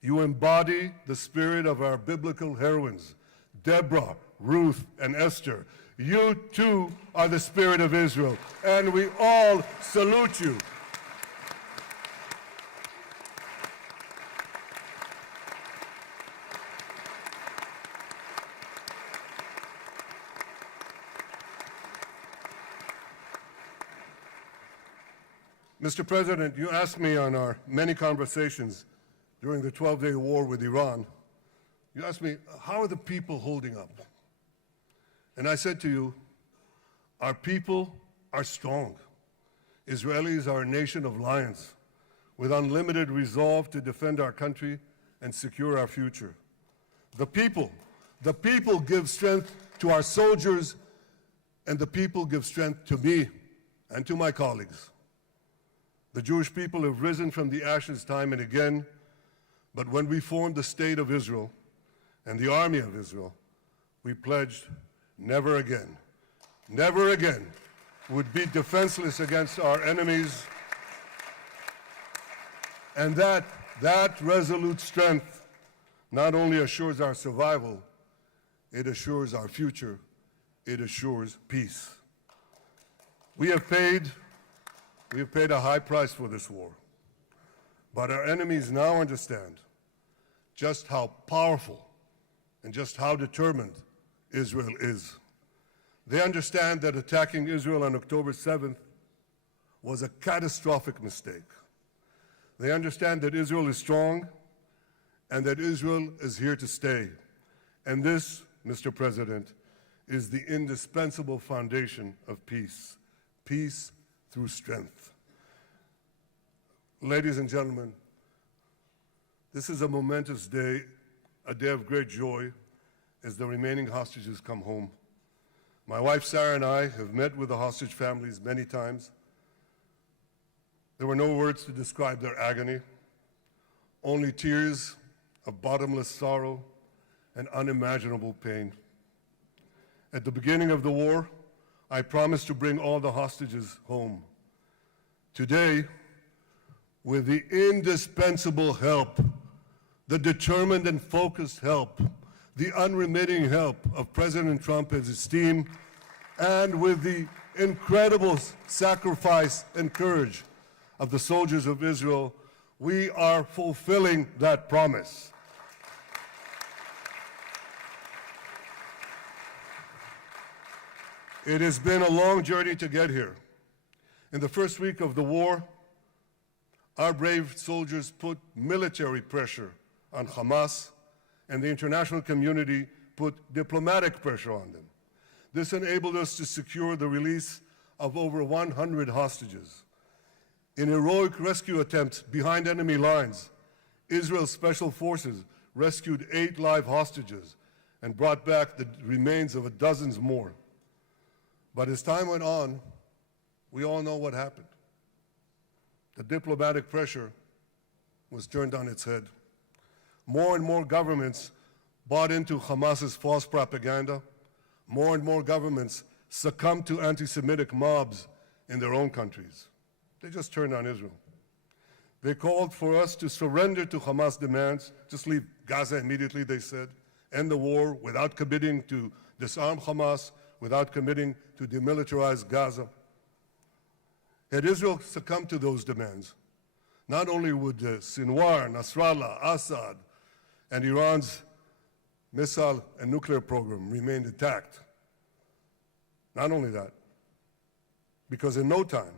you embody the spirit of our biblical heroines, Deborah, Ruth, and Esther. You too are the spirit of Israel, and we all salute you. Mr. President, you asked me on our many conversations during the 12-day war with Iran, you asked me, how are the people holding up? And I said to you, our people are strong. Israelis are a nation of lions with unlimited resolve to defend our country and secure our future. The people give strength to our soldiers, and the people give strength to me and to my colleagues. The Jewish people have risen from the ashes time and again, but when we formed the State of Israel and the Army of Israel, we pledged never again would be defenseless against our enemies. And that resolute strength not only assures our survival, it assures our future, it assures peace. We have paid a high price for this war, but our enemies now understand just how powerful and just how determined Israel is. They understand that attacking Israel on October 7th was a catastrophic mistake. They understand that Israel is strong and that Israel is here to stay. And this, Mr. President, is the indispensable foundation of peace. Peace through strength. Ladies and gentlemen, this is a momentous day, a day of great joy as the remaining hostages come home. My wife Sarah and I have met with the hostage families many times. There were no words to describe their agony, only tears of bottomless sorrow and unimaginable pain. At the beginning of the war, I promised to bring all the hostages home. Today, with the indispensable help, the determined and focused help, the unremitting help of President Trump and his team, and with the incredible sacrifice and courage of the soldiers of Israel, we are fulfilling that promise. It has been a long journey to get here. In the first week of the war, our brave soldiers put military pressure on Hamas, and the international community put diplomatic pressure on them. This enabled us to secure the release of over 100 hostages. In heroic rescue attempts behind enemy lines, Israel's special forces rescued 8 live hostages and brought back the remains of dozens more. But as time went on, we all know what happened. The diplomatic pressure was turned on its head. More and more governments bought into Hamas's false propaganda. More and more governments succumbed to anti-Semitic mobs in their own countries. They just turned on Israel. They called for us to surrender to Hamas demands, just leave Gaza immediately, they said, end the war without committing to disarm Hamas, without committing to demilitarize Gaza. Had Israel succumbed to those demands, not only would Sinwar, Nasrallah, Assad, and Iran's missile and nuclear program remain intact. Not only that, because in no time,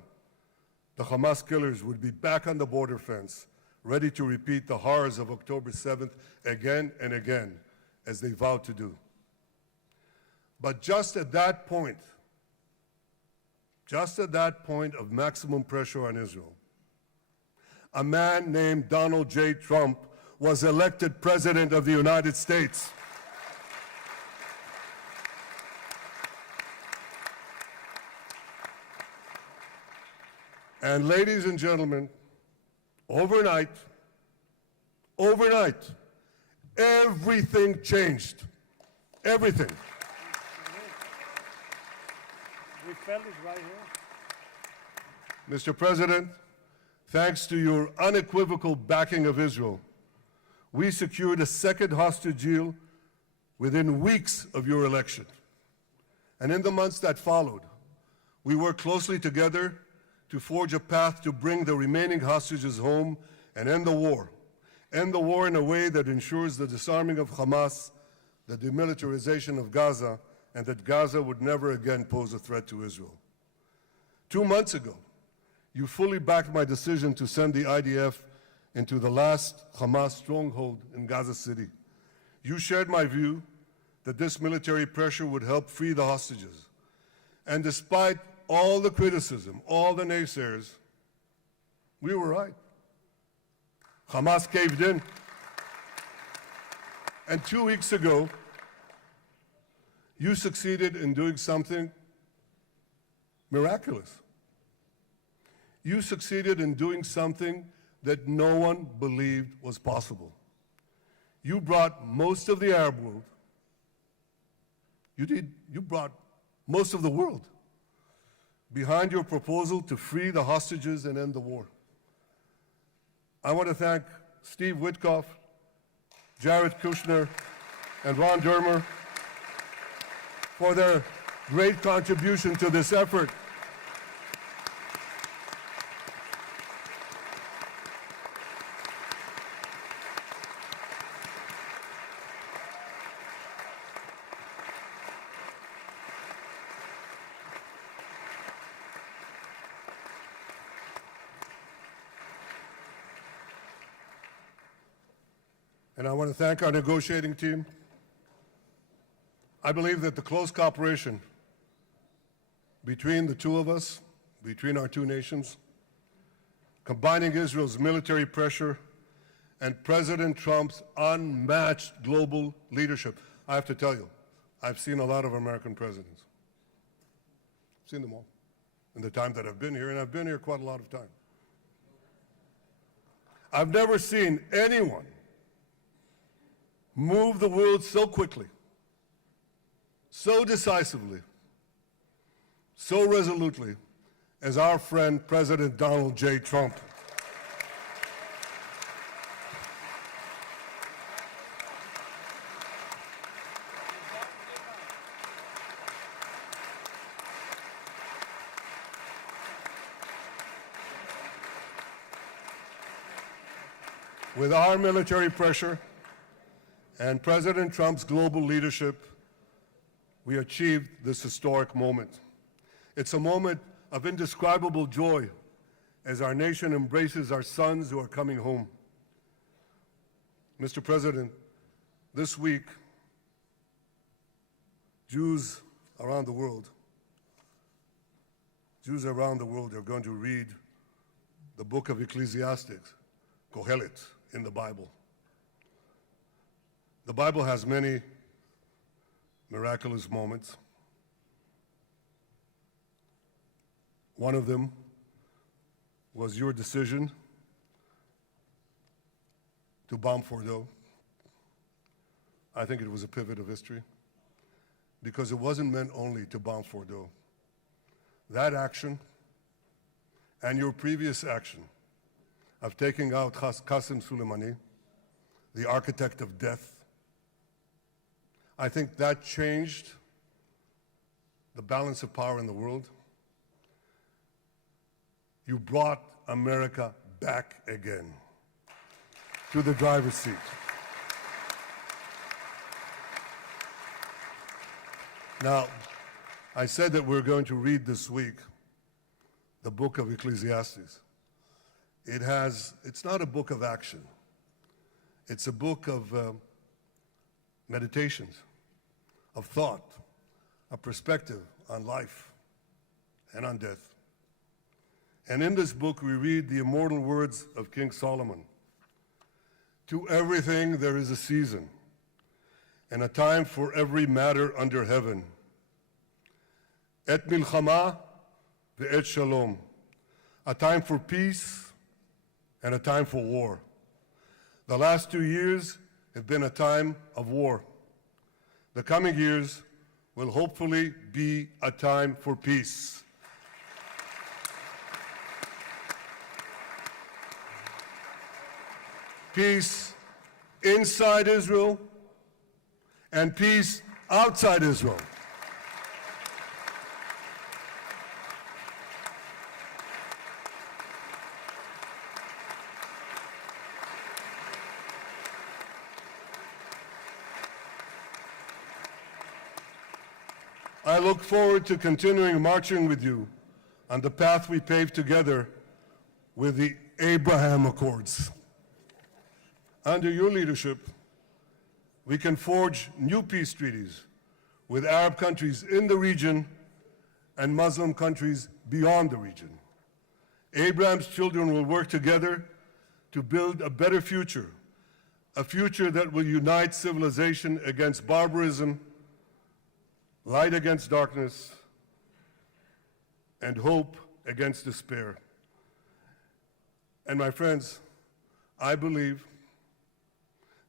the Hamas killers would be back on the border fence, ready to repeat the horrors of October 7th again and again, as they vowed to do. But just at that point of maximum pressure on Israel, a man named Donald J. Trump was elected President of the United States. And ladies and gentlemen, overnight, everything changed. Everything. We felt it right here. Mr. President, thanks to your unequivocal backing of Israel, we secured a second hostage deal within weeks of your election. And in the months that followed, we worked closely together to forge a path to bring the remaining hostages home and end the war. End the war in a way that ensures the disarming of Hamas, the demilitarization of Gaza, and that Gaza would never again pose a threat to Israel. 2 months ago, you fully backed my decision to send the IDF into the last Hamas stronghold in Gaza City. You shared my view that this military pressure would help free the hostages. And despite all the criticism, all the naysayers, we were right. Hamas caved in. And 2 weeks ago, you succeeded in doing something miraculous. You succeeded in doing something that no one believed was possible. You brought most of the Arab world, you brought most of the world behind your proposal to free the hostages and end the war. I want to thank Steve Witkoff, Jared Kushner, and Ron Dermer for their great contribution to this effort. And I want to thank our negotiating team. I believe that the close cooperation between the two of us, between our two nations, combining Israel's military pressure and President Trump's unmatched global leadership. I have to tell you, I've seen a lot of American presidents. I've seen them all in the time that I've been here, and I've been here quite a lot of time. I've never seen anyone move the world so quickly, so decisively, so resolutely as our friend President Donald J. Trump. With our military pressure and President Trump's global leadership, we achieved this historic moment. It's a moment of indescribable joy as our nation embraces our sons who are coming home. Mr. President, this week, Jews around the world are going to read the book of Ecclesiastes, Kohelet, in the Bible. The Bible has many miraculous moments. One of them was your decision to bomb Fordo. I think it was a pivot of history because it wasn't meant only to bomb Fordo. That action and your previous action of taking out Qasem Soleimani, the architect of death, I think that changed the balance of power in the world. You brought America back again to the driver's seat. Now, I said that we're going to read this week the book of Ecclesiastes. It's not a book of action. It's a book of meditations, of thought, a perspective on life and on death. And in this book, we read the immortal words of King Solomon. To everything there is a season, and a time for every matter under heaven. Et milchama ve'et shalom. A time for peace and a time for war. The last 2 years have been a time of war. The coming years will hopefully be a time for peace. Peace inside Israel and peace outside Israel. I look forward to continuing marching with you on the path we paved together with the Abraham Accords. Under your leadership, we can forge new peace treaties with Arab countries in the region and Muslim countries beyond the region. Abraham's children will work together to build a better future, a future that will unite civilization against barbarism, light against darkness, and hope against despair. And my friends, I believe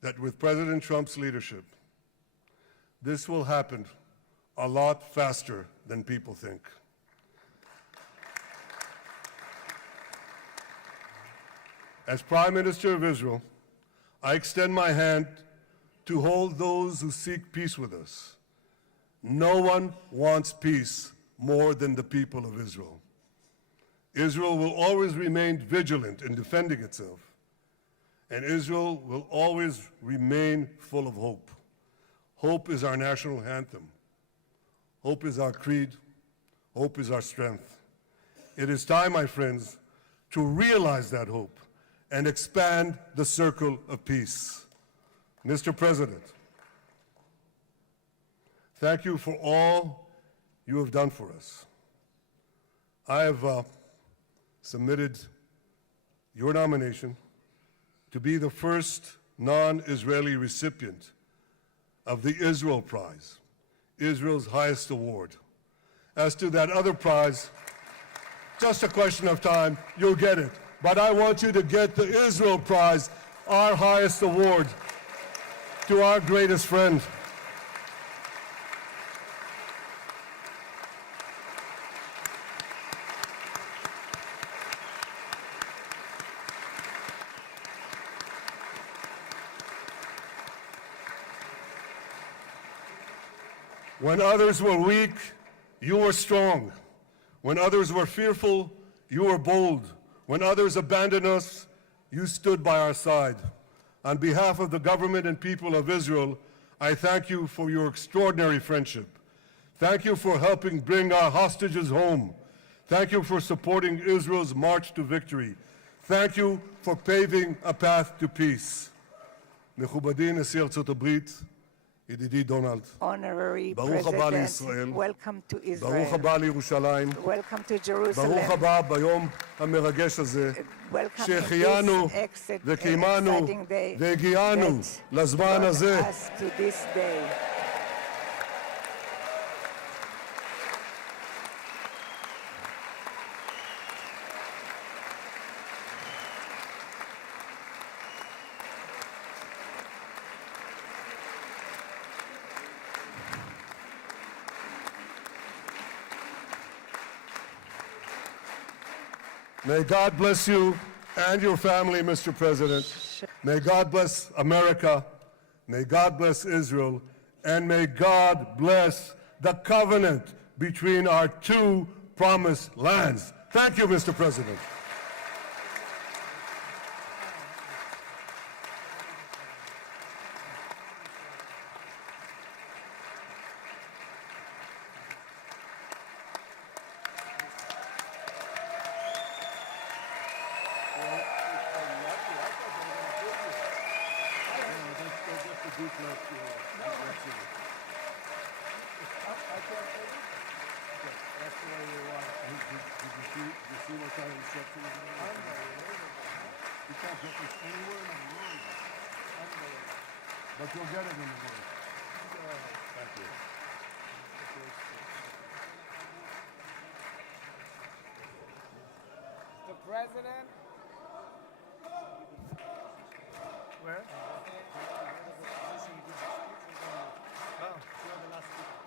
that with President Trump's leadership, this will happen a lot faster than people think. As Prime Minister of Israel, I extend my hand to hold those who seek peace with us. No one wants peace more than the people of Israel. Israel will always remain vigilant in defending itself, and Israel will always remain full of hope. Hope is our national anthem. Hope is our creed. Hope is our strength. It is time, my friends, to realize that hope and expand the circle of peace. Mr. President, thank you for all you have done for us. I have submitted your nomination to be the first non-Israeli recipient of the Israel Prize, Israel's highest award. As to that other prize, just a question of time, you'll get it. But I want you to get the Israel Prize, our highest award, to our greatest friend. When others were weak, you were strong. When others were fearful, you were bold. When others abandoned us, you stood by our side. On behalf of the government and people of Israel, I thank you for your extraordinary friendship. Thank you for helping bring our hostages home. Thank you for supporting Israel's march to victory. Thank you for paving a path to peace. מכובדי נשיא ארצות הברית, ידידי דונלד, Honorary ברוך הבא President, לישראל, welcome to Israel. ברוך הבא לירושלים, Welcome to Jerusalem. ברוך הבא ביום המרגש הזה, Welcome to שהחיינו this וקיימנו exciting day והגיענו that לזמן brought הזה. us to this day. May God bless you and your family, Mr. President. May God bless America. May God bless Israel. And may God bless the covenant between our two promised lands. Thank you, Mr. President. But you'll get it in the morning. Thank you. The President. Where? Oh, you're the last speaker.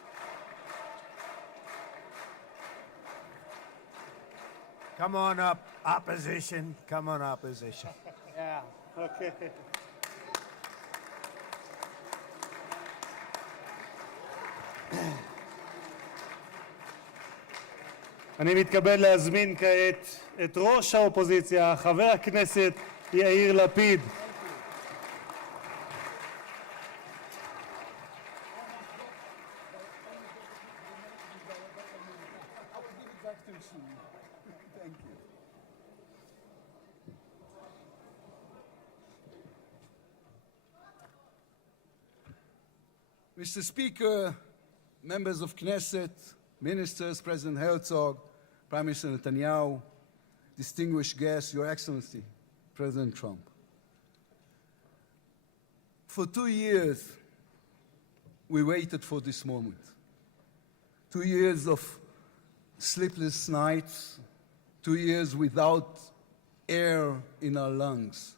Come on up, opposition. Come on, opposition. Yeah. Okay. אני מתכבד להזמין כעת את ראש האופוזיציה, חבר הכנסת יאיר לפיד. Mr. Speaker, members of Knesset, ministers, President Herzog, Prime Minister Netanyahu, distinguished guests, Your Excellency, President Trump. For 2 years, we waited for this moment. 2 years of sleepless nights, 2 years without air in our lungs.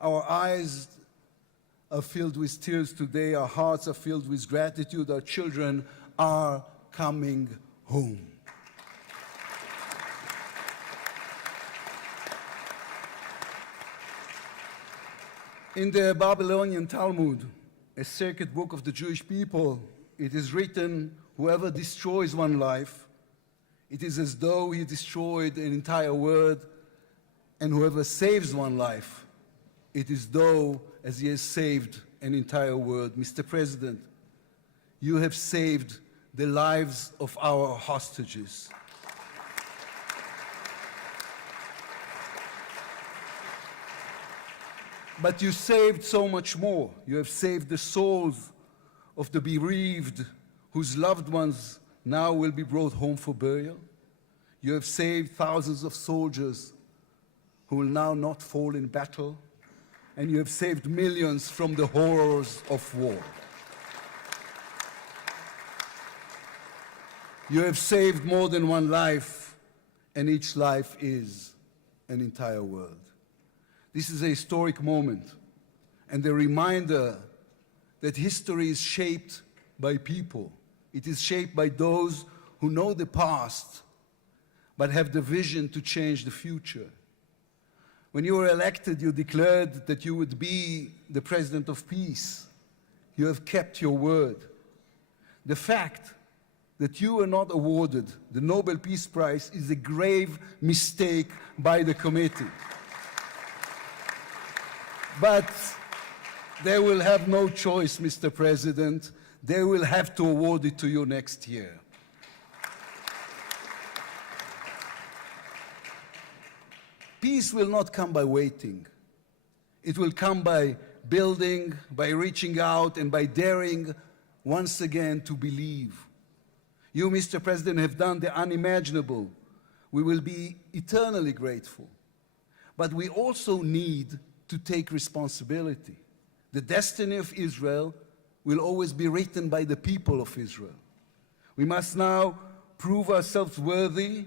Our eyes are filled with tears today, our hearts are filled with gratitude, our children are coming home. In the Babylonian Talmud, a sacred book of the Jewish people, it is written, whoever destroys one life, it is as though he destroyed an entire world, and whoever saves one life, it is though as he has saved an entire world. Mr. President, you have saved the lives of our hostages. But you saved so much more. You have saved the souls of the bereaved whose loved ones now will be brought home for burial. You have saved thousands of soldiers who will now not fall in battle. And you have saved millions from the horrors of war. You have saved more than one life, and each life is an entire world. This is a historic moment, and a reminder that history is shaped by people. It is shaped by those who know the past, but have the vision to change the future. When you were elected, you declared that you would be the president of peace. You have kept your word. The fact that you were not awarded the Nobel Peace Prize is a grave mistake by the committee. But they will have no choice, Mr. President. They will have to award it to you next year. Peace will not come by waiting. It will come by building, by reaching out, and by daring once again to believe. You, Mr. President, have done the unimaginable. We will be eternally grateful. But we also need to take responsibility. The destiny of Israel will always be written by the people of Israel. We must now prove ourselves worthy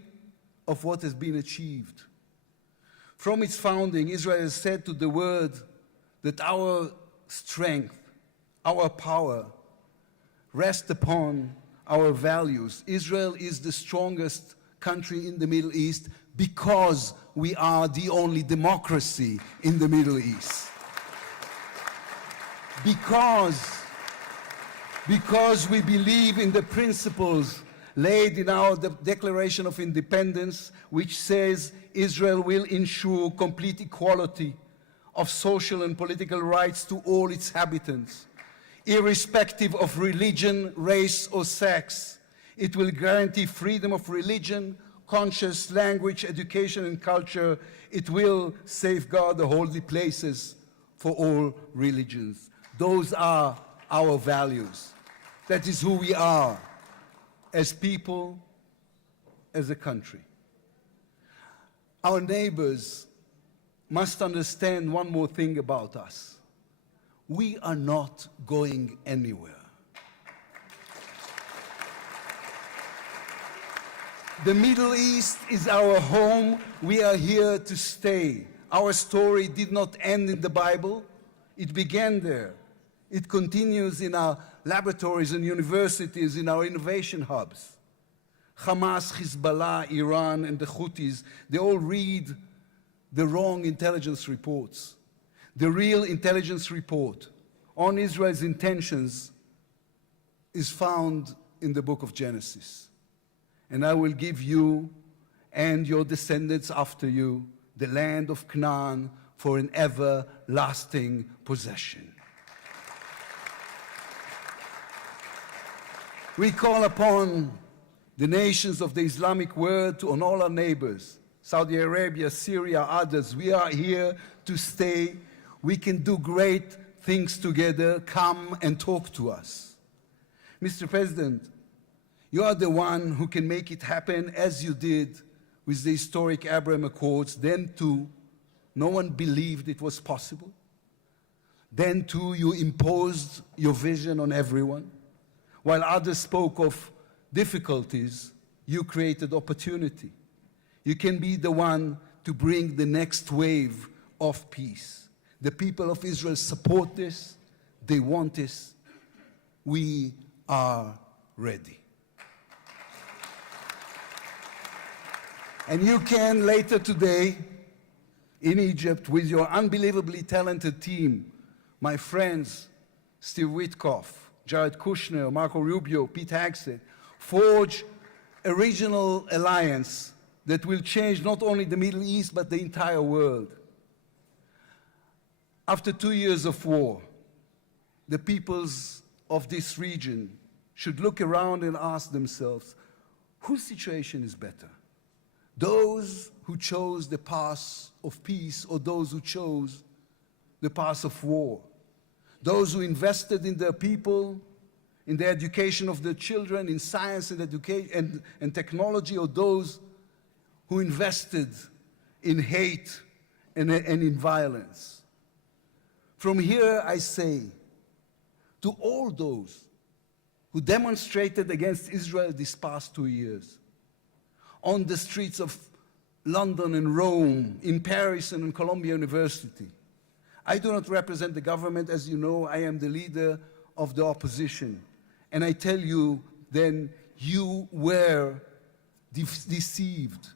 of what has been achieved. From its founding, Israel has said to the world that our strength, our power, rest upon our values. Israel is the strongest country in the Middle East because we are the only democracy in the Middle East. Because we believe in the principles laid in our Declaration of Independence, which says Israel will ensure complete equality of social and political rights to all its inhabitants, irrespective of religion, race, or sex. It will guarantee freedom of religion, conscience, language, education, and culture. It will safeguard the holy places for all religions. Those are our values. That is who we are as people, as a country. Our neighbors must understand one more thing about us. We are not going anywhere. The Middle East is our home. We are here to stay. Our story did not end in the Bible. It began there. It continues in our laboratories and universities, in our innovation hubs. Hamas, Hezbollah, Iran, and the Houthis, they all read the wrong intelligence reports. The real intelligence report on Israel's intentions is found in the book of Genesis. And I will give you and your descendants after you the land of Canaan for an everlasting possession. We call upon the nations of the Islamic world and all our neighbors, Saudi Arabia, Syria, others. We are here to stay. We can do great things together. Come and talk to us. Mr. President, you are the one who can make it happen as you did with the historic Abraham Accords. Then too, no one believed it was possible. Then too, you imposed your vision on everyone. While others spoke of difficulties, you created opportunity. You can be the one to bring the next wave of peace. The people of Israel support this. They want this. We are ready. And you can later today in Egypt with your unbelievably talented team, my friends Steve Witkoff, Jared Kushner, Marco Rubio, Pete Hegseth, forge a regional alliance that will change not only the Middle East, but the entire world. After 2 years of war, the peoples of this region should look around and ask themselves, whose situation is better? Those who chose the path of peace or those who chose the path of war? Those who invested in their people, in the education of their children, in science and education and technology, or those who invested in hate and in violence? From here I say to all those who demonstrated against Israel these past 2 years, on the streets of London and Rome, in Paris and in Columbia University. I do not represent the government. As you know, I am the leader of the opposition. And I tell you, then, you were deceived.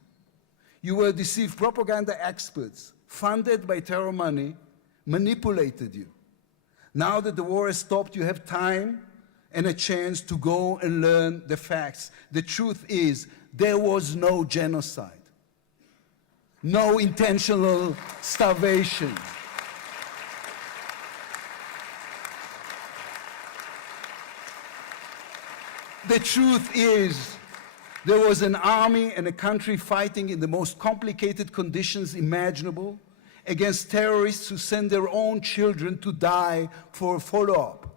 You were deceived. Propaganda experts, funded by terror money, manipulated you. Now that the war has stopped, you have time and a chance to go and learn the facts. The truth is, there was no genocide, no intentional starvation. The truth is, there was an army and a country fighting in the most complicated conditions imaginable against terrorists who send their own children to die for a follow-up,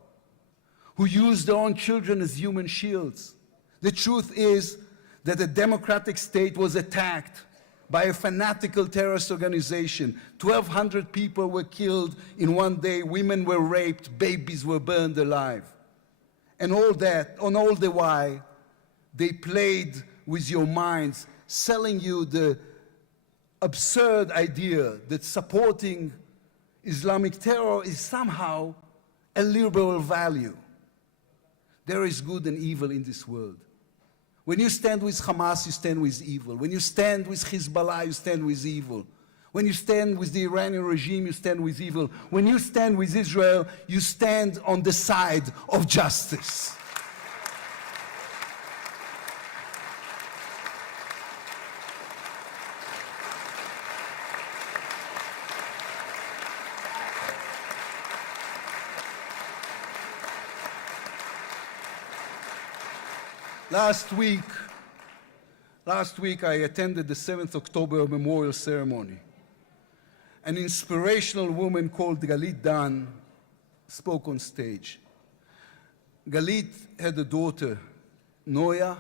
who use their own children as human shields. The truth is that a democratic state was attacked by a fanatical terrorist organization. 1,200 people were killed in one day, women were raped, babies were burned alive. And all that, on all the while, they played with your minds, selling you the absurd idea that supporting Islamic terror is somehow a liberal value. There is good and evil in this world. When you stand with Hamas, you stand with evil. When you stand with Hezbollah, you stand with evil. When you stand with the Iranian regime, you stand with evil. When you stand with Israel, you stand on the side of justice. Last week I attended the 7th October memorial ceremony. An inspirational woman called Galit Dan spoke on stage. Galit had a daughter, Noya,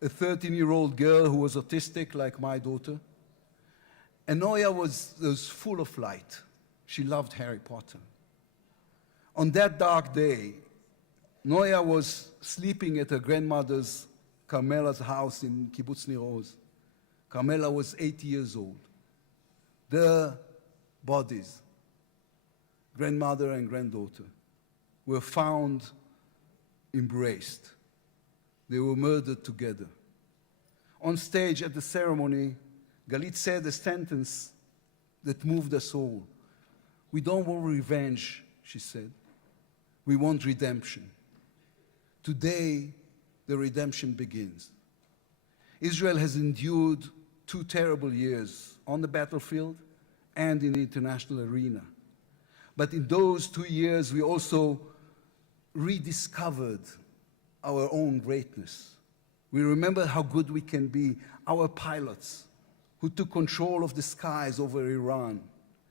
a 13-year-old girl who was autistic like my daughter. And Noya was full of light. She loved Harry Potter. On that dark day, Noya was sleeping at her grandmother's, Carmela's house in Kibbutz Nir Oz. Carmela was 80 years old. Their bodies, grandmother and granddaughter, were found embraced. They were murdered together. On stage at the ceremony, Galit said a sentence that moved us all. "We don't want revenge," she said. "We want redemption." Today, the redemption begins. Israel has endured 2 terrible years on the battlefield and in the international arena. But in those 2 years, we also rediscovered our own greatness. We remember how good we can be, our pilots who took control of the skies over Iran,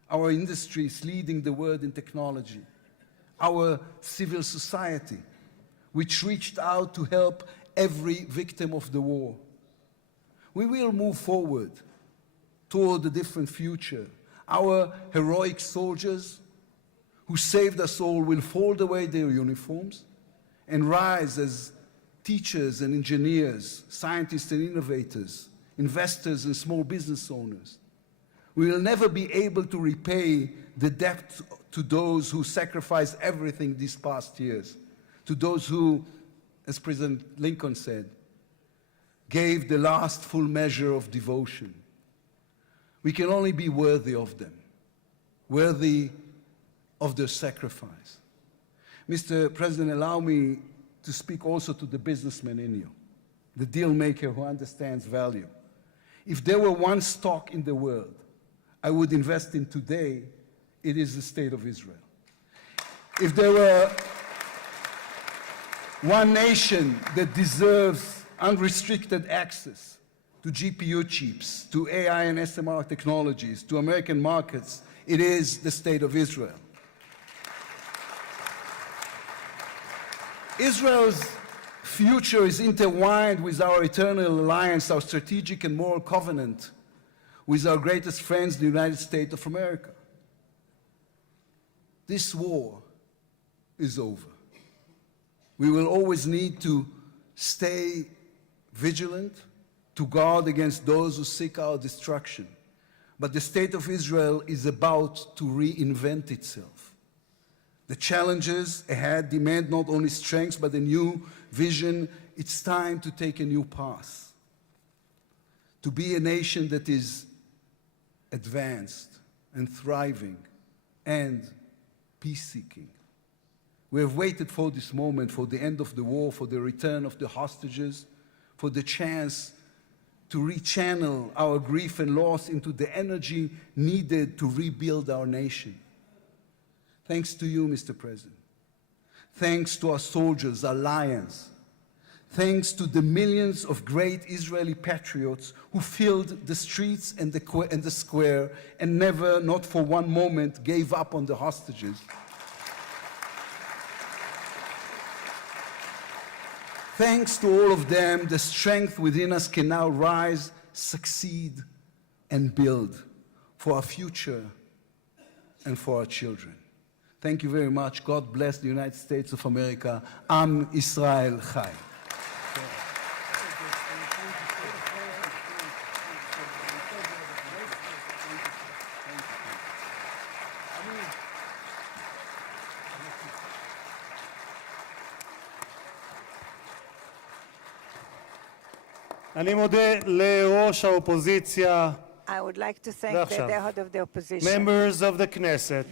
our industries leading the world in technology, our civil society, which reached out to help every victim of the war. We will move forward toward a different future. Our heroic soldiers who saved us all will fold away their uniforms and rise as teachers and engineers, scientists and innovators, investors and small business owners. We will never be able to repay the debt to those who sacrificed everything these past years, to those who, as President Lincoln said, gave the last full measure of devotion. We can only be worthy of them, worthy of their sacrifice. Mr. President, allow me to speak also to the businessman in you, the deal maker who understands value. If there were one stock in the world I would invest in today, it is the State of Israel. If there were one nation that deserves unrestricted access to GPU chips, to AI and SMR technologies, to American markets, it is the State of Israel. Israel's future is intertwined with our eternal alliance, our strategic and moral covenant with our greatest friends, the United States of America. This war is over. We will always need to stay vigilant, to guard against those who seek our destruction. But the State of Israel is about to reinvent itself. The challenges ahead demand not only strength, but a new vision. It's time to take a new path, to be a nation that is advanced and thriving and peace-seeking. We have waited for this moment, for the end of the war, for the return of the hostages, for the chance to rechannel our grief and loss into the energy needed to rebuild our nation. Thanks to you, Mr. President. Thanks to our soldiers, our lions. Thanks to the millions of great Israeli patriots who filled the streets and the square and never, not for one moment, gave up on the hostages. Thanks to all of them, the strength within us can now rise, succeed, and build for our future and for our children. Thank you very much. God bless the United States of America. Am Israel Chai. אני מודה לראש האופוזיציה, I would like to thank the head of the opposition. members of the Knesset.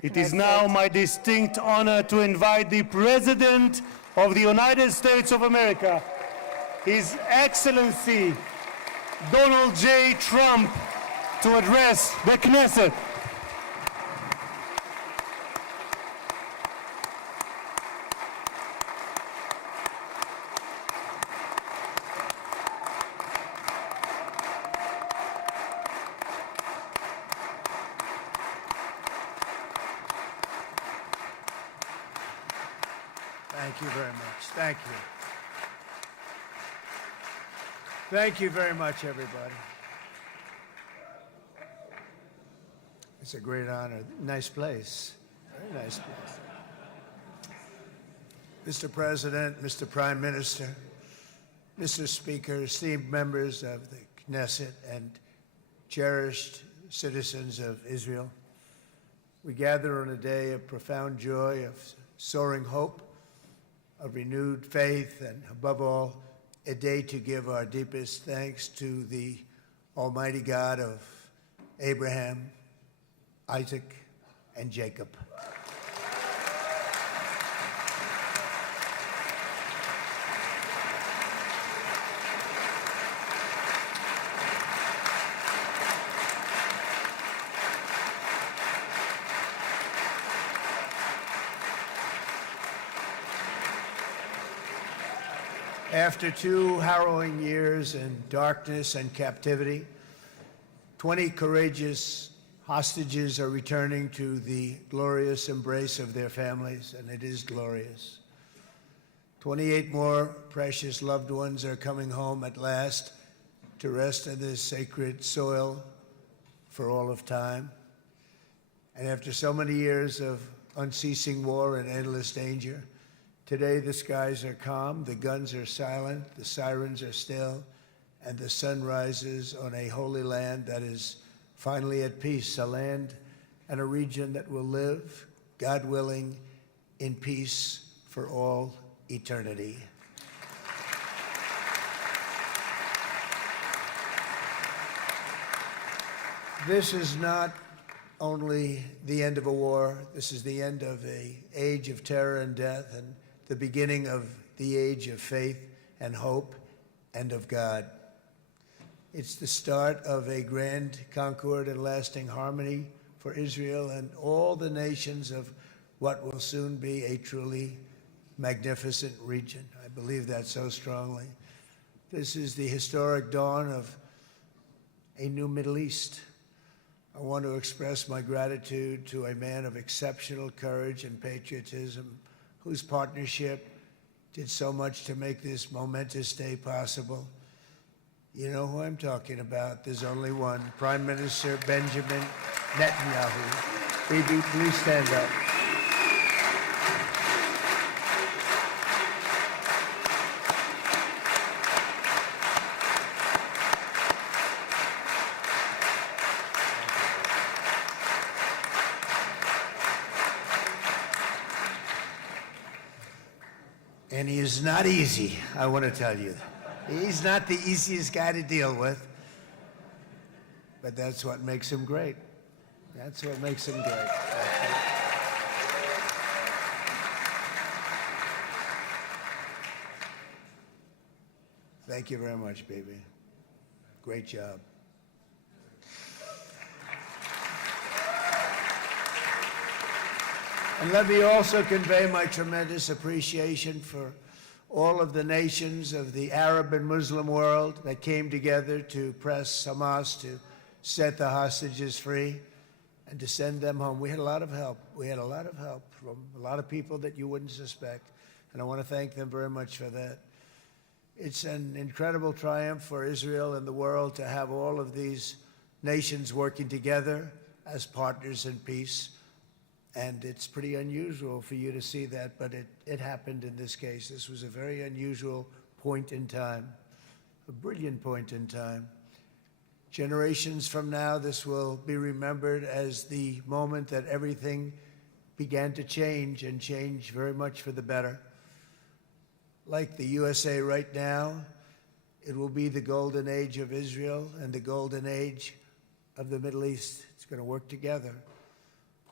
It is now my distinct honor to invite the President of the United States of America, His Excellency Donald J. Trump, to address the Knesset. Thank you very much. Thank you. Thank you very much, everybody. It's a great honor. Nice place. Very nice place. Mr. President, Mr. Prime Minister, Mr. Speaker, esteemed members of the Knesset and cherished citizens of Israel, we gather on a day of profound joy, of soaring hope, of renewed faith, and above all, a day to give our deepest thanks to the Almighty God of Abraham, Isaac, and Jacob. After 2 harrowing years in darkness and captivity, 20 courageous hostages are returning to the glorious embrace of their families, and it is glorious. 28 more precious loved ones are coming home at last to rest in this sacred soil for all of time. And after so many years of unceasing war and endless danger, today the skies are calm, the guns are silent, the sirens are still, and the sun rises on a holy land that is finally at peace, a land and a region that will live, God willing, in peace for all eternity. This is not only the end of a war, this is the end of an age of terror and death, and the beginning of the age of faith and hope and of God. It's the start of a grand concord and lasting harmony for Israel and all the nations of what will soon be a truly magnificent region. I believe that so strongly. This is the historic dawn of a new Middle East. I want to express my gratitude to a man of exceptional courage and patriotism, whose partnership did so much to make this momentous day possible. You know who I'm talking about. There's only one, Prime Minister Benjamin Netanyahu. Bibi, please stand up. And he is not easy, I want to tell you. He's not the easiest guy to deal with, but that's what makes him great. That's what makes him great. Thank you very much, baby. Great job. And let me also convey my tremendous appreciation for all of the nations of the Arab and Muslim world that came together to press Hamas to set the hostages free and to send them home. We had a lot of help. We had a lot of help from a lot of people that you wouldn't suspect, and I want to thank them very much for that. It's an incredible triumph for Israel and the world to have all of these nations working together as partners in peace. And it's pretty unusual for you to see that, but it happened in this case. This was a very unusual point in time, a brilliant point in time. Generations from now, this will be remembered as the moment that everything began to change, and change very much for the better. Like the USA right now, it will be the golden age of Israel and the golden age of the Middle East. It's going to work together.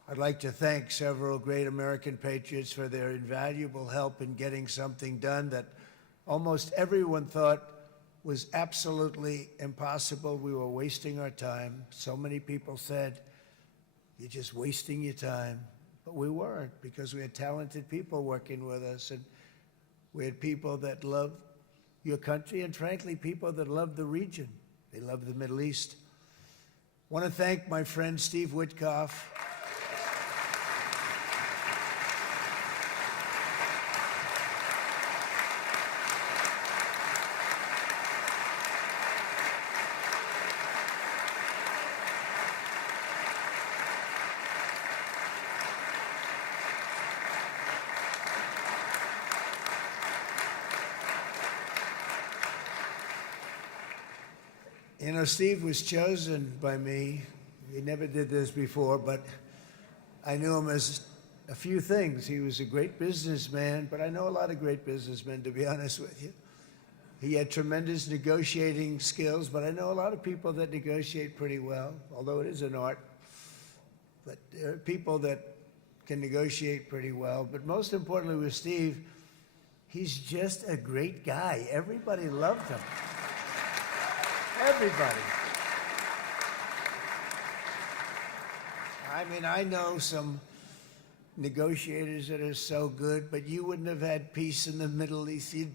I'd like to thank several great American patriots for their invaluable help in getting something done that almost everyone thought was absolutely impossible. We were wasting our time. So many people said, "You're just wasting your time." But we weren't, because we had talented people working with us, and we had people that loved your country, and frankly, people that loved the region. They loved the Middle East. I want to thank my friend Steve Witkoff. You know, Steve was chosen by me. He never did this before, but I knew him as a few things. He was a great businessman, but I know a lot of great businessmen, to be honest with you. He had tremendous negotiating skills, but I know a lot of people that negotiate pretty well, although it is an art. But there are people that can negotiate pretty well. But most importantly with Steve, he's just a great guy. Everybody loved him. Everybody. I mean, I know some negotiators that are so good, but you wouldn't have had peace in the Middle East. It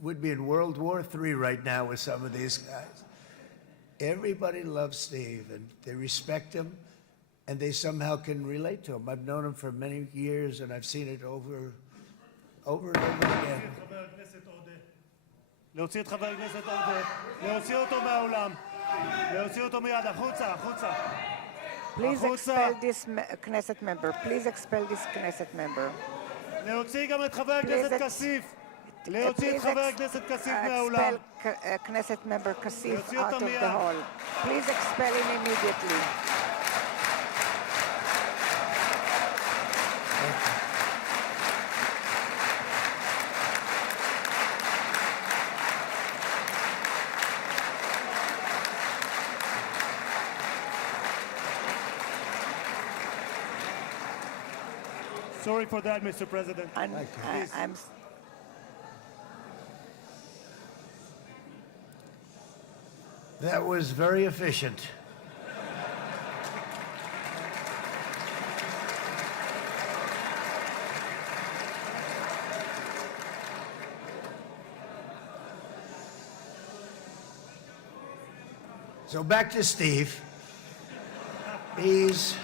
would be in World War III right now with some of these guys. Everybody loves Steve, and they respect him, and they somehow can relate to him. I've known him for many years, and I've seen it over and over again. להוציא את חבר הכנסת עודה, להוציא אותו מהאולם, להוציא אותו מיד, החוצה, החוצה. Please expel this Knesset member. Please expel this Knesset member. להוציא גם את חבר הכנסת כסיף. להוציא את חבר הכנסת כסיף מהאולם. Expel Knesset member Kasif out of the hall. Please expel him immediately. Sorry for that, Mr. President. That was very efficient. So back to Steve. He's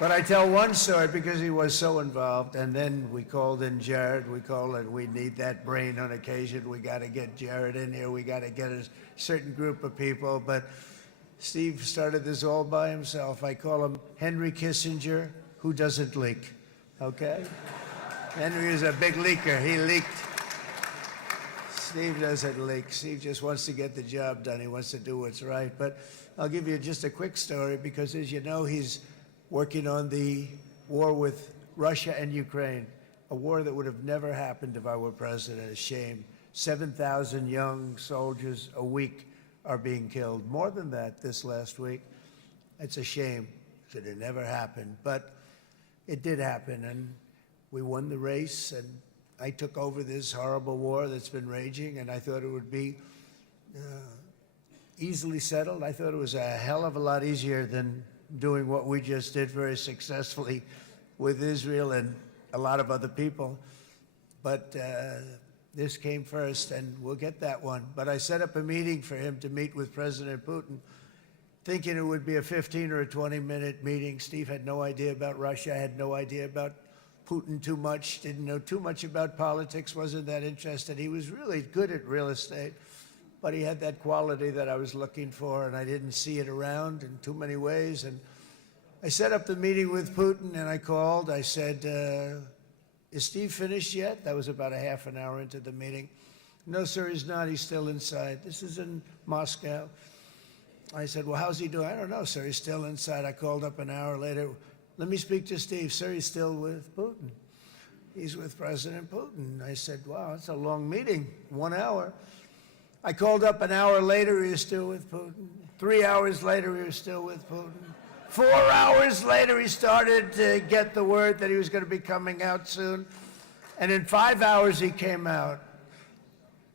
But I tell one story because he was so involved, and then we called in Jared. We need that brain on occasion. We got to get Jared in here. We got to get a certain group of people. But Steve started this all by himself. I call him Henry Kissinger, who doesn't leak, okay? Henry is a big leaker. He leaked. Steve doesn't leak. Steve just wants to get the job done. He wants to do what's right. But I'll give you just a quick story because, as you know, he's working on the war with Russia and Ukraine, a war that would have never happened if I were president. A shame. 7,000 young soldiers a week are being killed. More than that this last week. It's a shame. should have never happened. But it did happen, and we won the race, and I took over this horrible war that's been raging, and I thought it would be easily settled. I thought it was a hell of a lot easier than doing what we just did very successfully with Israel and a lot of other people. But this came first, and we'll get that one. But I set up a meeting for him to meet with President Putin, thinking it would be a 15 or a 20-minute meeting. Steve had no idea about Russia, had no idea about Putin too much, didn't know too much about politics, wasn't that interested. He was really good at real estate, but he had that quality that I was looking for, and I didn't see it around in too many ways. And I set up the meeting with Putin, and I called. I said, is Steve finished yet? That was about a half an hour into the meeting. No, sir, he's not. He's still inside. This is in Moscow. I said, well, how's he doing? I don't know, sir. He's still inside. I called up an hour later. Let me speak to Steve. Sir, he's still with Putin. He's with President Putin. I said, wow, that's a long meeting, 1 hour. I called up an hour later. He was still with Putin. 3 hours later, he was still with Putin. 4 hours later, he started to get the word that he was going to be coming out soon. And in 5 hours, he came out.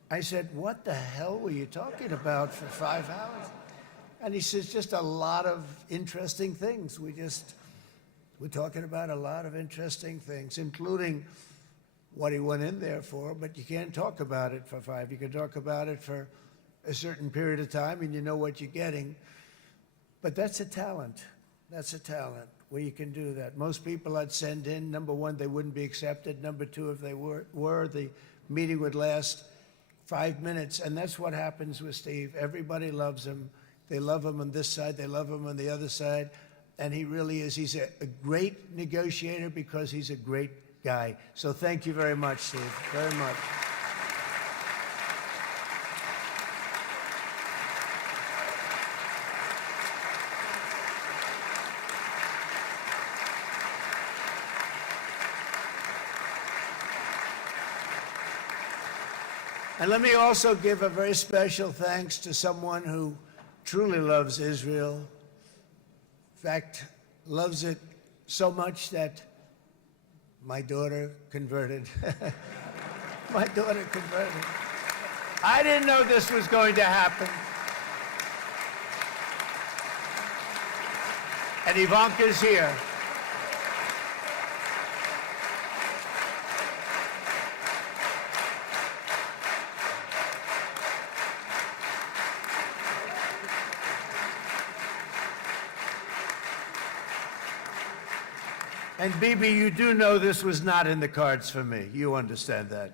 I said, what the hell were you talking about for 5 hours? And he says, just a lot of interesting things. We're talking about a lot of interesting things, including what he went in there for, but you can't talk about it for 5. You can talk about it for a certain period of time, and you know what you're getting. But that's a talent. That's a talent, where you can do that. Most people I'd send in, number one, they wouldn't be accepted. Number two, if they were, the meeting would last 5 minutes, and that's what happens with Steve. Everybody loves him. They love him on this side. They love him on the other side. And he really is. He's a great negotiator because he's a great guy. So thank you very much, Steve, very much. And let me also give a very special thanks to someone who truly loves Israel. In fact, loves it so much that my daughter converted. My daughter converted. I didn't know this was going to happen. And Ivanka's here. And Bibi, you do know this was not in the cards for me. You understand that.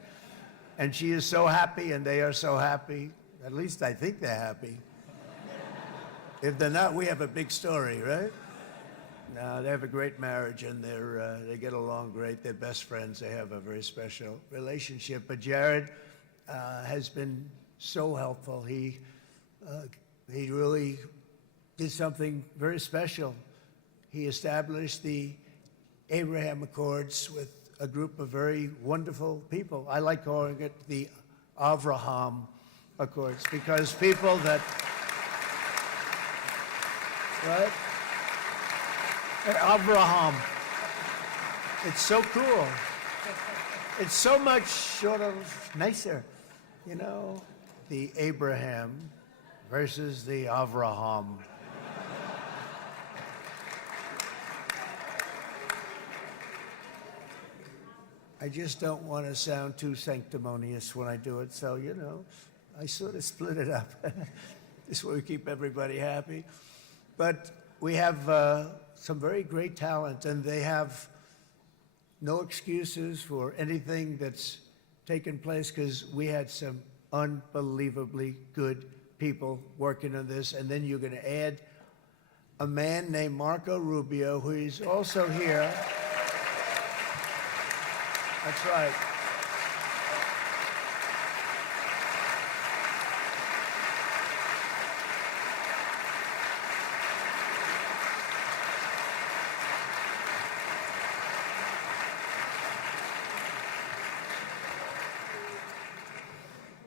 And she is so happy, and they are so happy. At least I think they're happy. If they're not, we have a big story, right? No, they have a great marriage, and they get along great. They're best friends. They have a very special relationship. But Jared has been so helpful. He really did something very special. He established the Abraham Accords with a group of very wonderful people. I like calling it the Avraham Accords, because people that, right? Avraham. It's so cool. It's so much sort of nicer, you know? The Abraham versus the Avraham. I just don't want to sound too sanctimonious when I do it, so, you know, I sort of split it up. This way we keep everybody happy. But we have some very great talent, and they have no excuses for anything that's taken place, because we had some unbelievably good people working on this. And then you're going to add a man named Marco Rubio, who is also here. That's right.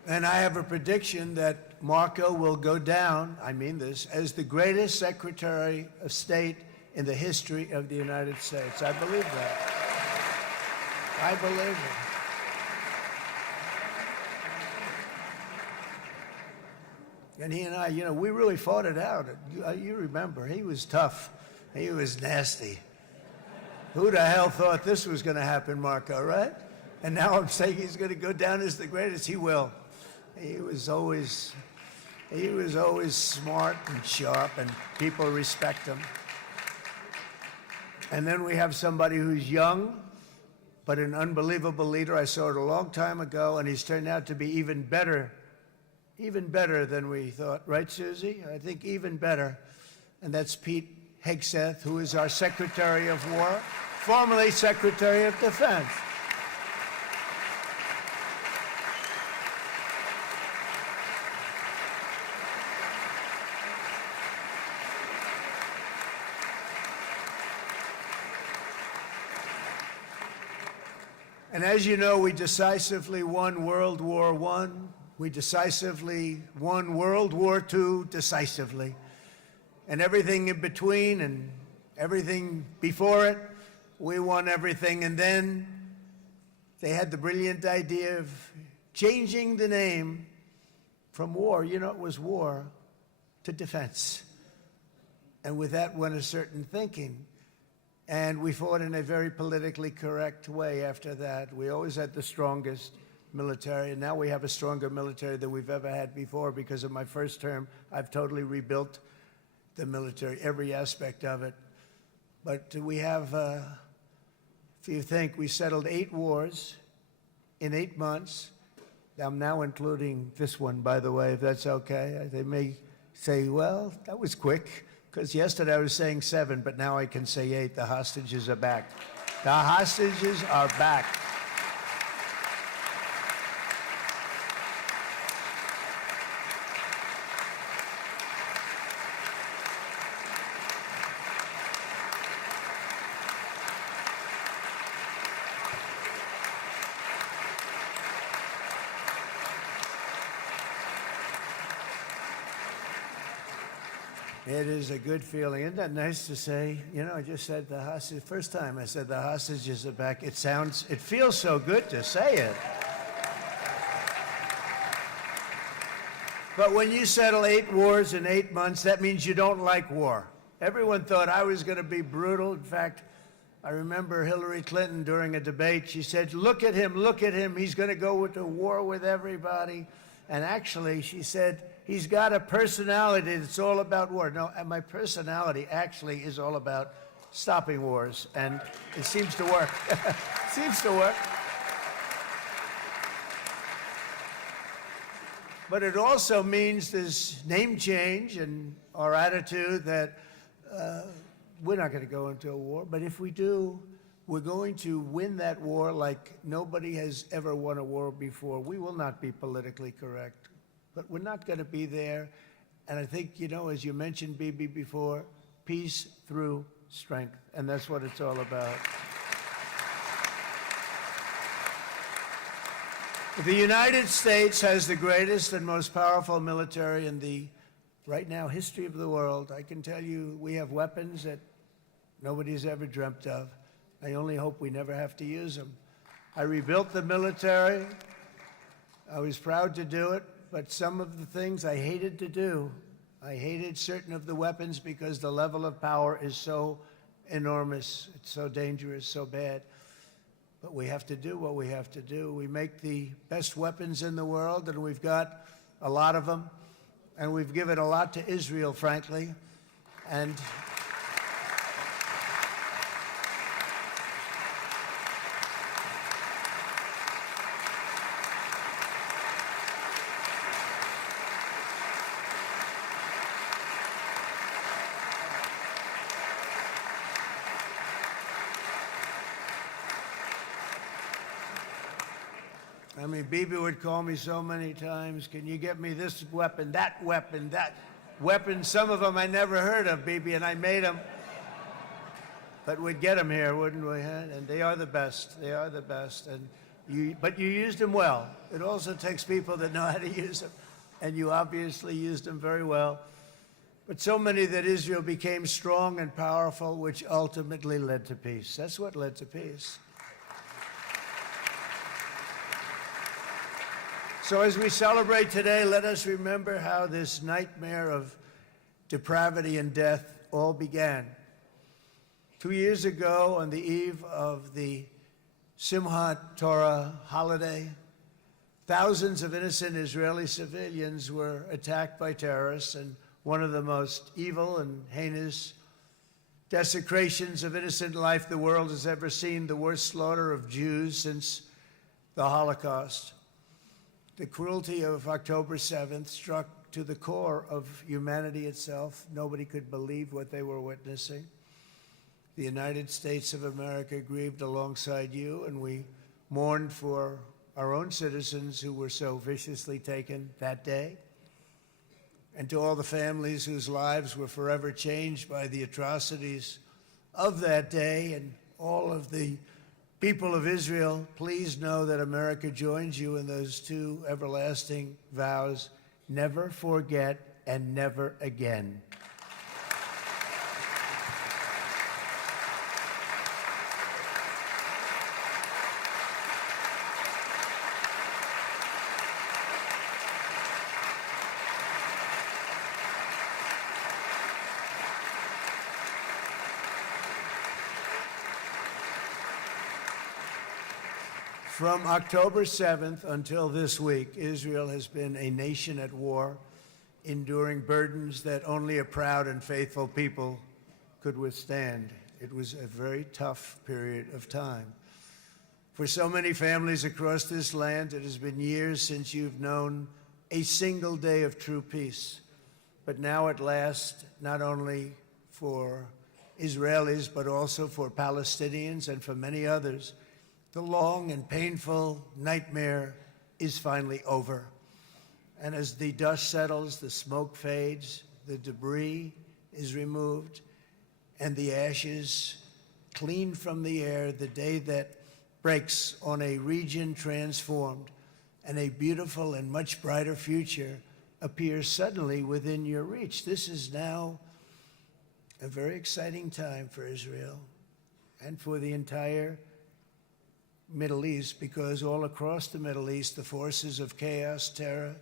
And I have a prediction that Marco will go down, I mean this, as the greatest Secretary of State in the history of the United States. I believe that. I believe it. And he and I, you know, we really fought it out. You remember, he was tough. He was nasty. Who the hell thought this was going to happen, Marco, right? And now I'm saying he's going to go down as the greatest. He will. He was always smart and sharp, and people respect him. And then we have somebody who's young, but an unbelievable leader. I saw it a long time ago, and he's turned out to be even better than we thought. Right, Susie? I think even better. And that's Pete Hegseth, who is our Secretary of War, formerly Secretary of Defense. And as you know, we decisively won World War I. We decisively won World War II decisively. And everything in between and everything before it, we won everything. And then they had the brilliant idea of changing the name from war, you know, it was war, to defense. And with that went a certain thinking. And we fought in a very politically correct way after that. We always had the strongest military, and now we have a stronger military than we've ever had before. Because of my first term, I've totally rebuilt the military, every aspect of it. But we have, if you think, we settled 8 wars in 8 months. I'm now including this one, by the way, if that's okay. They may say, well, that was quick. Because yesterday I was saying 7, but now I can say 8. The hostages are back. The hostages are back. It is a good feeling. Isn't that nice to say? You know, I just said the hostage, first time I said the hostages are back. It feels so good to say it. But when you settle 8 wars in 8 months, that means you don't like war. Everyone thought I was going to be brutal. In fact, I remember Hillary Clinton during a debate, she said, look at him, he's going to go to war with everybody. And actually, she said, he's got a personality that's all about war. No, and my personality actually is all about stopping wars, and it seems to work. It seems to work. But it also means this name change and our attitude that we're not going to go into a war, but if we do, we're going to win that war like nobody has ever won a war before. We will not be politically correct, but we're not going to be there. And I think, you know, as you mentioned, Bibi, before, peace through strength, and that's what it's all about. The United States has the greatest and most powerful military in the, right now, history of the world. I can tell you we have weapons that nobody's ever dreamt of. I only hope we never have to use them. I rebuilt the military. I was proud to do it, but some of the things I hated to do. I hated certain of the weapons because the level of power is so enormous. It's so dangerous, so bad. But we have to do what we have to do. We make the best weapons in the world, and we've got a lot of them. And we've given a lot to Israel, frankly. And I mean, Bibi would call me so many times, can you get me this weapon, that weapon, that weapon? Some of them I never heard of, Bibi, and I made them. But we'd get them here, wouldn't we? Huh? And they are the best. They are the best. But you used them well. It also takes people that know how to use them. And you obviously used them very well. but so many that Israel became strong and powerful, which ultimately led to peace. That's what led to peace. So as we celebrate today, let us remember how this nightmare of depravity and death all began. 2 years ago, on the eve of the Simchat Torah holiday, thousands of innocent Israeli civilians were attacked by terrorists, and one of the most evil and heinous desecrations of innocent life the world has ever seen, the worst slaughter of Jews since the Holocaust. The cruelty of October 7th struck to the core of humanity itself. Nobody could believe what they were witnessing. The United States of America grieved alongside you, and we mourned for our own citizens who were so viciously taken that day. And to all the families whose lives were forever changed by the atrocities of that day, and all of the people of Israel, please know that America joins you in those two everlasting vows: never forget and never again. From October 7th until this week, Israel has been a nation at war, enduring burdens that only a proud and faithful people could withstand. It was a very tough period of time. For so many families across this land, it has been years since you've known a single day of true peace. But now at last, not only for Israelis, but also for Palestinians and for many others, the long and painful nightmare is finally over. And as the dust settles, the smoke fades, the debris is removed, and the ashes cleaned from the air, the day that breaks on a region transformed, and a beautiful and much brighter future appears suddenly within your reach. This is now a very exciting time for Israel and for the entire Middle East, because all across the Middle East, the forces of chaos, terror,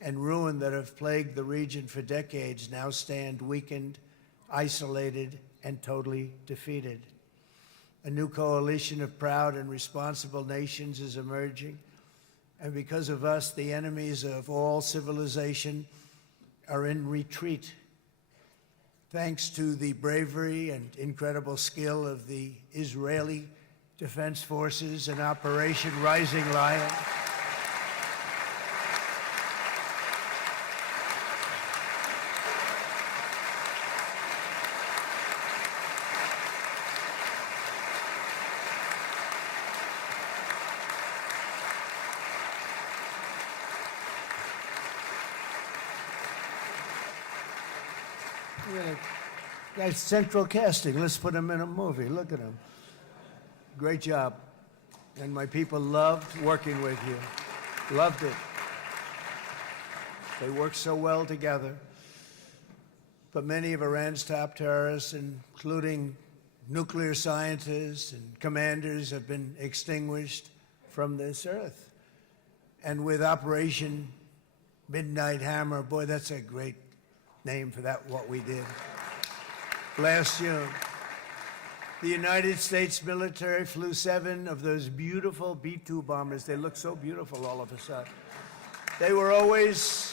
and ruin that have plagued the region for decades now stand weakened, isolated, and totally defeated. A new coalition of proud and responsible nations is emerging, and because of us, the enemies of all civilization are in retreat. Thanks to the bravery and incredible skill of the Israeli Defense Forces and Operation Rising Lion, That's central casting. Let's put him in a movie. Look at him. Great job. And my people loved working with you. Loved it. They worked so well together. But many of Iran's top terrorists, including nuclear scientists and commanders, have been extinguished from this earth. And with Operation Midnight Hammer, boy, that's a great name for that, what we did last June. The United States military flew 7 of those beautiful B-2 bombers. They look so beautiful all of a sudden. They were always,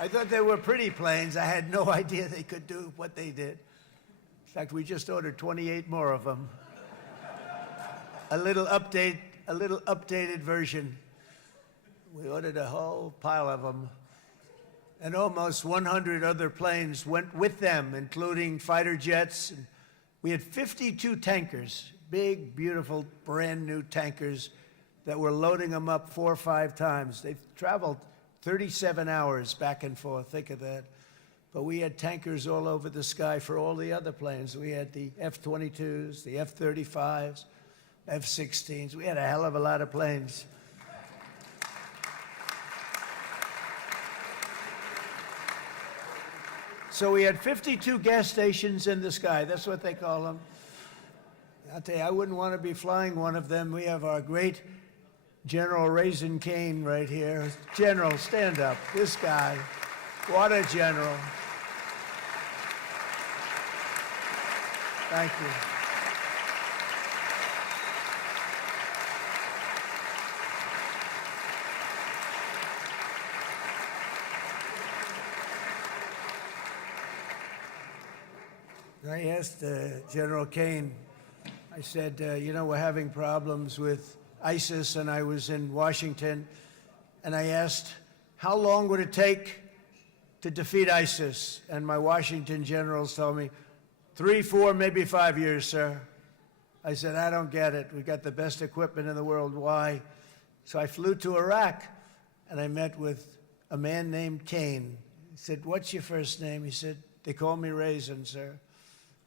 I thought they were pretty planes. I had no idea they could do what they did. In fact, we just ordered 28 more of them. A little updated version. We ordered a whole pile of them. And almost 100 other planes went with them, including fighter jets. And we had 52 tankers, big, beautiful, brand new tankers that were loading them up 4 or 5 times. They've traveled 37 hours back and forth, think of that. But we had tankers all over the sky for all the other planes. We had the F-22s, the F-35s, F-16s. We had a hell of a lot of planes. So we had 52 gas stations in the sky. That's what they call them. I'll tell you, I wouldn't want to be flying one of them. We have our great General Raisin Cain right here. General, stand up. This guy, what a general. Thank you. I asked General Cain, I said, you know, we're having problems with ISIS, and I was in Washington, and I asked, how long would it take to defeat ISIS? And my Washington generals told me, 3, 4, maybe 5 years, sir. I said, I don't get it. We got the best equipment in the world. Why? So I flew to Iraq, and I met with a man named Cain. He said, what's your first name? He said, they call me Raisin, sir.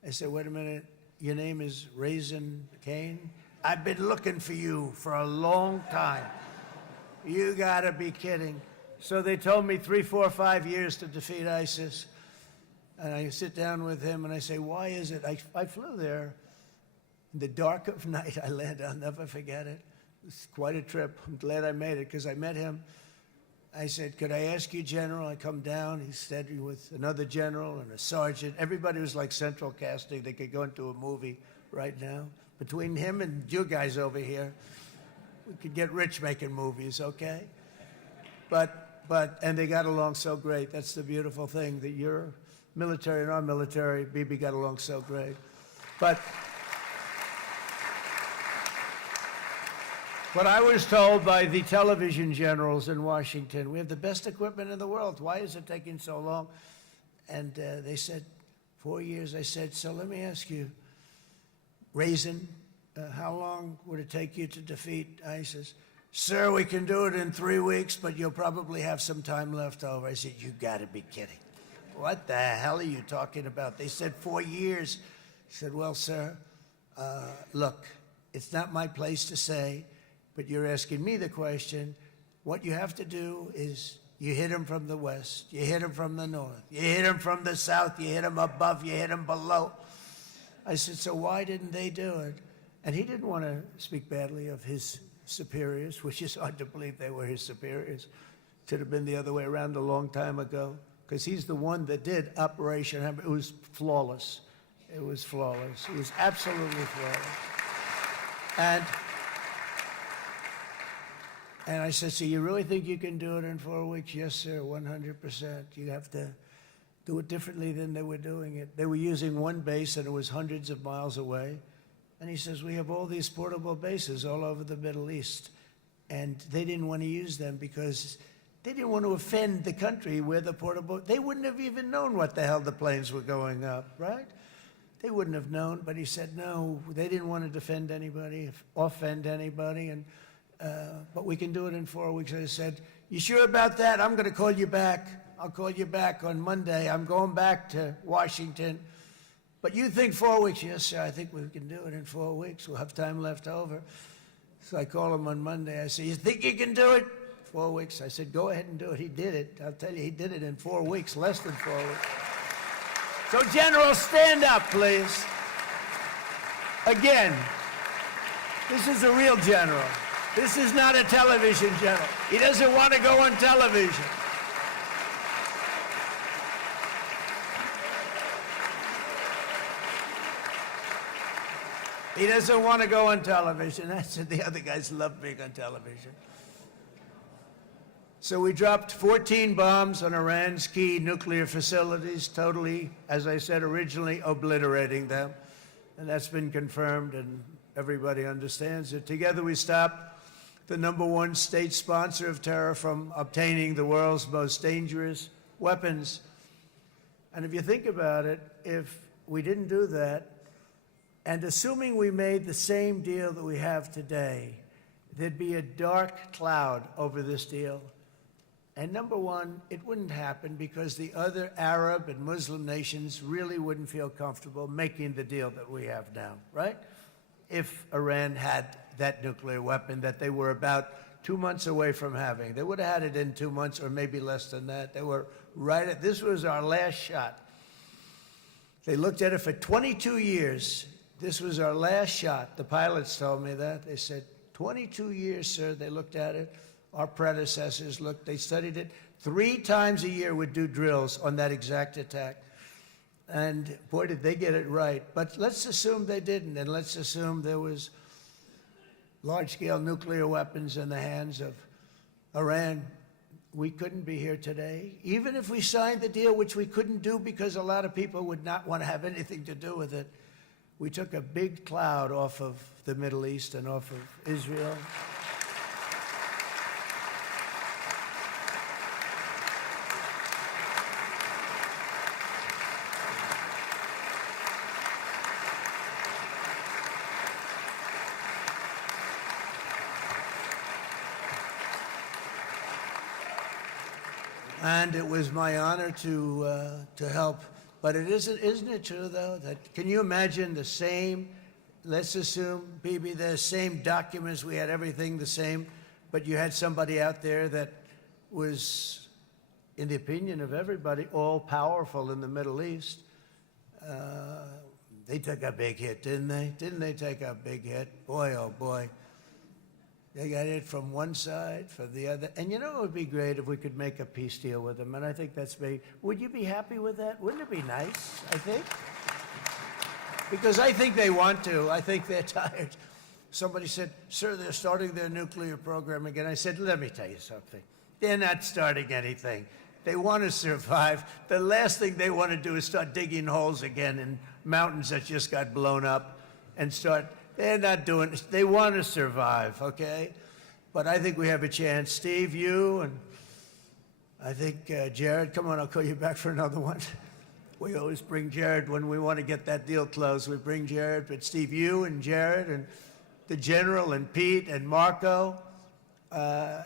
I said, wait a minute, your name is Raisin Cain? I've been looking for you for a long time. You gotta be kidding. So they told me 3, 4, 5 years to defeat ISIS. And I sit down with him and I say, why is it? I flew there in the dark of night. I landed, I'll never forget it. It was quite a trip. I'm glad I made it because I met him. I said, could I ask you, General? I come down. He said, with another general and a sergeant. Everybody was like central casting. They could go into a movie right now. Between him and you guys over here, we could get rich making movies, okay? And they got along so great. That's the beautiful thing, that your military and our military, Bibi, got along so great. But I was told by the television generals in Washington, we have the best equipment in the world. Why is it taking so long? And they said, 4 years. I said, so let me ask you, Raisin, how long would it take you to defeat ISIS? Sir, we can do it in 3 weeks, but you'll probably have some time left over. I said, you gotta be kidding. What the hell are you talking about? They said 4 years. I said, well, sir, look, it's not my place to say, but you're asking me the question. What you have to do is you hit him from the west, you hit him from the north, you hit him from the south, you hit him above, you hit him below. I said, so why didn't they do it? And he didn't want to speak badly of his superiors, which is hard to believe they were his superiors. It should have been the other way around a long time ago, because he's the one that did Operation Hammer. It was flawless. It was flawless. It was absolutely flawless. And I said, so you really think you can do it in 4 weeks? Yes, sir, 100%. You have to do it differently than they were doing it. They were using one base, and it was hundreds of miles away. And he says, we have all these portable bases all over the Middle East. And they didn't want to use them because they didn't want to offend the country where the portable, they wouldn't have even known what the hell the planes were going up, right? They wouldn't have known, but he said, no, they didn't want to defend anybody, offend anybody, but we can do it in 4 weeks. I said, you sure about that? I'm going to call you back. I'll call you back on Monday. I'm going back to Washington. But you think 4 weeks? Yes, sir, I think we can do it in 4 weeks. We'll have time left over. So I call him on Monday. I say, you think you can do it? 4 weeks. I said, go ahead and do it. He did it. I'll tell you, he did it in 4 weeks, less than 4 weeks. So, General, stand up, please. Again, this is a real general. This is not a television general. He doesn't want to go on television. He doesn't want to go on television. I said the other guys love being on television. So we dropped 14 bombs on Iran's key nuclear facilities, totally, as I said originally, obliterating them. And that's been confirmed, and everybody understands it. Together we stopped the #1 state sponsor of terror from obtaining the world's most dangerous weapons. And if you think about it, if we didn't do that, and assuming we made the same deal that we have today, there'd be a dark cloud over this deal. And #1, it wouldn't happen because the other Arab and Muslim nations really wouldn't feel comfortable making the deal that we have now, right? If Iran had that nuclear weapon that they were about 2 months away from having. They would have had it in 2 months or maybe less than that. They were right at, this was our last shot. They looked at it for 22 years. This was our last shot. The pilots told me that. They said, 22 years, sir. They looked at it. Our predecessors looked. They studied it. 3 times a year would do drills on that exact attack. And boy, did they get it right. But let's assume they didn't, and let's assume there was large-scale nuclear weapons in the hands of Iran. We couldn't be here today. Even if we signed the deal, which we couldn't do because a lot of people would not want to have anything to do with it, we took a big cloud off of the Middle East and off of Israel. And it was my honor to help. But isn't it true, though, that can you imagine the same, let's assume, Bibi, the same documents, we had everything the same, but you had somebody out there that was, in the opinion of everybody, all-powerful in the Middle East. They took a big hit, didn't they? Didn't they take a big hit? Boy, oh boy. They got it from one side, from the other. And you know, it would be great if we could make a peace deal with them. And I think that's maybe, would you be happy with that? Wouldn't it be nice, I think? Because I think they want to. I think they're tired. Somebody said, sir, they're starting their nuclear program again. I said, let me tell you something. They're not starting anything. They want to survive. The last thing they want to do is start digging holes again in mountains that just got blown up and start. They're not doing it. They want to survive, okay? But I think we have a chance. Steve, you, and I think Jared, come on, I'll call you back for another one. We always bring Jared when we want to get that deal closed. We bring Jared, but Steve, you and Jared and the General and Pete and Marco,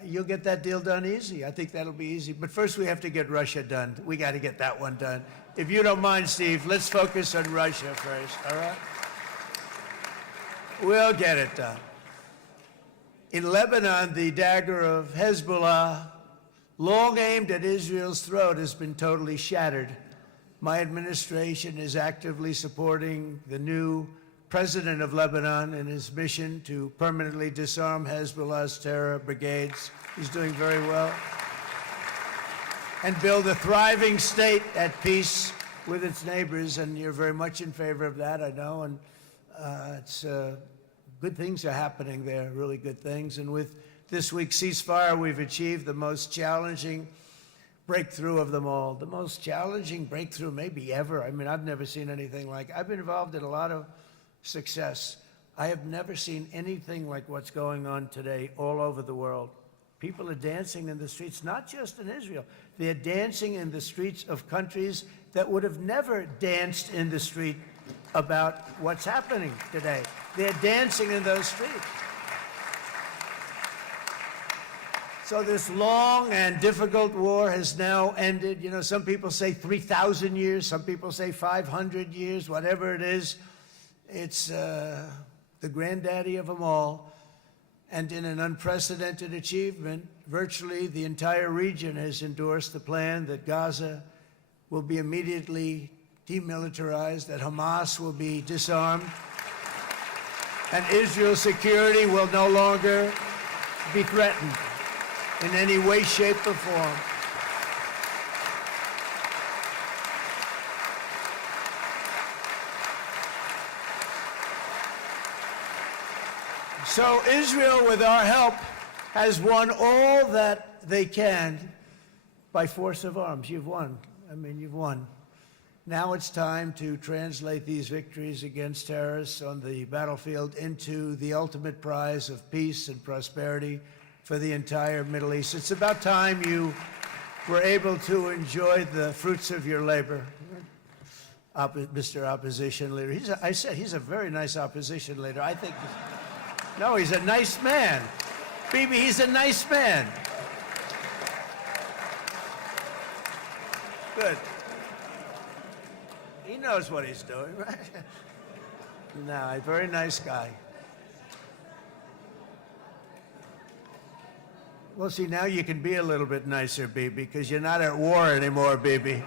you'll get that deal done easy. I think that'll be easy. But first we have to get Russia done. We got to get that one done. If you don't mind, Steve, let's focus on Russia first, all right? We'll get it done. In Lebanon, the dagger of Hezbollah, long aimed at Israel's throat, has been totally shattered. My administration is actively supporting the new president of Lebanon in his mission to permanently disarm Hezbollah's terror brigades. He's doing very well. And build a thriving state at peace with its neighbors, and you're very much in favor of that, I know, and good things are happening there, really good things. And with this week's ceasefire, we've achieved the most challenging breakthrough of them all. The most challenging breakthrough maybe ever. I mean, I've never seen anything like it. I've been involved in a lot of success. I have never seen anything like what's going on today all over the world. People are dancing in the streets, not just in Israel. They're dancing in the streets of countries that would have never danced in the street about what's happening today. They're dancing in those streets. So this long and difficult war has now ended. You know, some people say 3,000 years, some people say 500 years, whatever it is. It's the granddaddy of them all. And in an unprecedented achievement, virtually the entire region has endorsed the plan that Gaza will be immediately demilitarized, that Hamas will be disarmed, and Israel's security will no longer be threatened in any way, shape, or form. So Israel, with our help, has won all that they can by force of arms. You've won. I mean, you've won. Now it's time to translate these victories against terrorists on the battlefield into the ultimate prize of peace and prosperity for the entire Middle East. It's about time you were able to enjoy the fruits of your labor. Mr. Opposition Leader. I said he's a very nice opposition leader. I think, no, he's a nice man. Bibi, he's a nice man. Good. He knows what he's doing, right? No, a very nice guy. Well, see, now you can be a little bit nicer, Bibi, because you're not at war anymore, Bibi.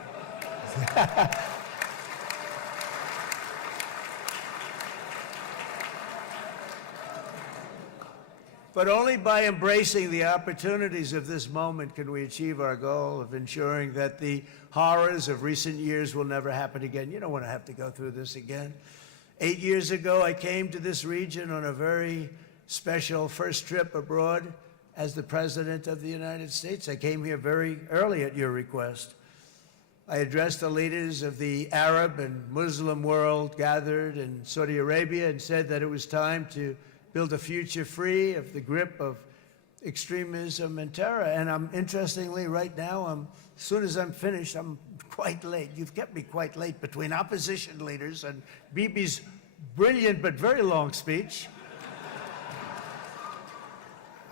But only by embracing the opportunities of this moment can we achieve our goal of ensuring that the horrors of recent years will never happen again. You don't want to have to go through this again. 8 years ago, I came to this region on a very special first trip abroad as the President of the United States. I came here very early at your request. I addressed the leaders of the Arab and Muslim world gathered in Saudi Arabia and said that it was time to build a future free of the grip of extremism and terror. And interestingly, right now, as soon as I'm finished, I'm quite late. You've kept me quite late between opposition leaders and Bibi's brilliant but very long speech.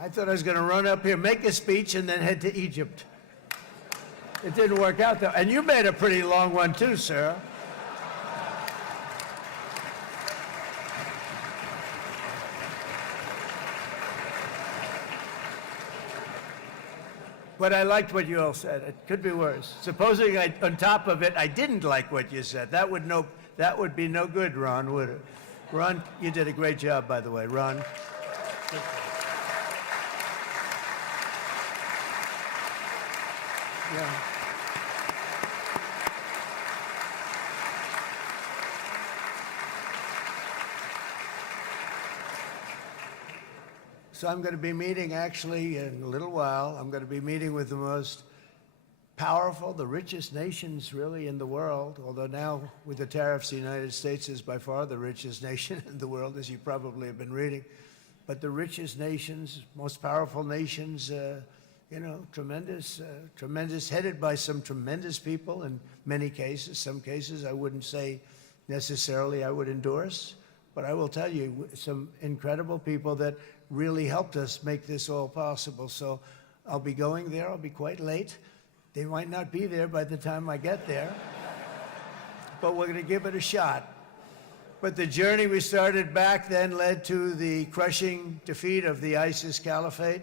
I thought I was going to run up here, make a speech, and then head to Egypt. It didn't work out, though. And you made a pretty long one, too, sir. But I liked what you all said. It could be worse. Supposing on top of it, I didn't like what you said. That would be no good, Ron, would it? Ron, you did a great job, by the way, Ron. Yeah. So I'm going to be meeting, actually, in a little while, I'm going to be meeting with the most powerful, the richest nations, really, in the world, although now, with the tariffs, the United States is by far the richest nation in the world, as you probably have been reading. But the richest nations, most powerful nations, you know, tremendous, headed by some tremendous people in many cases. Some cases I wouldn't say necessarily I would endorse, but I will tell you, some incredible people that really helped us make this all possible. So I'll be going there. I'll be quite late. They might not be there by the time I get there, but we're going to give it a shot. But the journey we started back then led to the crushing defeat of the ISIS caliphate,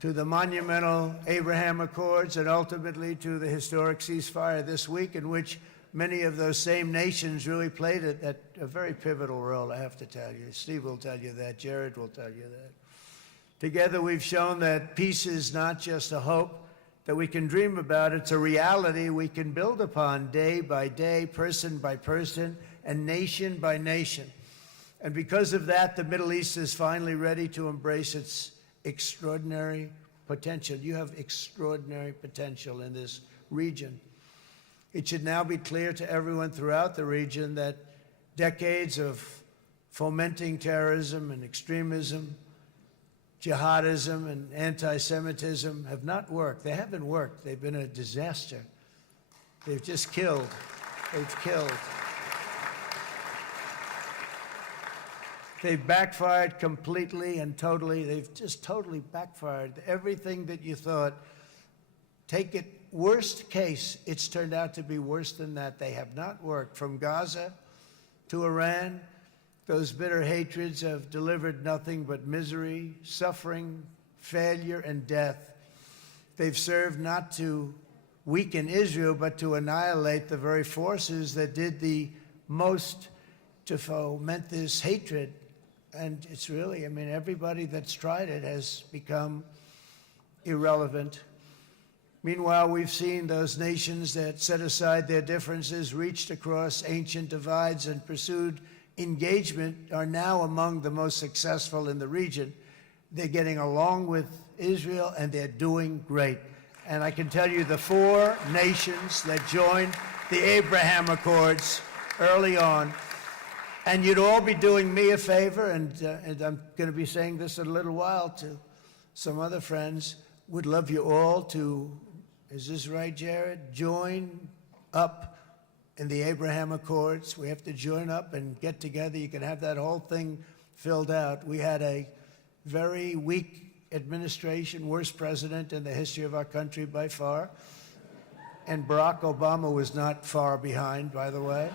to the monumental Abraham Accords, and ultimately to the historic ceasefire this week, in which many of those same nations really played a very pivotal role, I have to tell you. Steve will tell you that. Jared will tell you that. Together, we've shown that peace is not just a hope that we can dream about. It's a reality we can build upon day by day, person by person, and nation by nation. And because of that, the Middle East is finally ready to embrace its extraordinary potential. You have extraordinary potential in this region. It should now be clear to everyone throughout the region that decades of fomenting terrorism and extremism, jihadism and anti-Semitism have not worked. They haven't worked. They've been a disaster. They've just killed. They've killed. They've backfired completely and totally. They've just totally backfired. Everything that you thought, take it worst case, it's turned out to be worse than that. They have not worked. From Gaza to Iran, those bitter hatreds have delivered nothing but misery, suffering, failure, and death. They've served not to weaken Israel, but to annihilate the very forces that did the most to foment this hatred. And it's really, I mean, everybody that's tried it has become irrelevant. Meanwhile, we've seen those nations that set aside their differences, reached across ancient divides, and pursued engagement are now among the most successful in the region. They're getting along with Israel, and they're doing great. And I can tell you the 4 nations that joined the Abraham Accords early on, and you'd all be doing me a favor, and I'm going to be saying this in a little while to some other friends, would love you all to, is this right, Jared? Join up in the Abraham Accords. We have to join up and get together. You can have that whole thing filled out. We had a very weak administration, worst president in the history of our country by far. And Barack Obama was not far behind, by the way.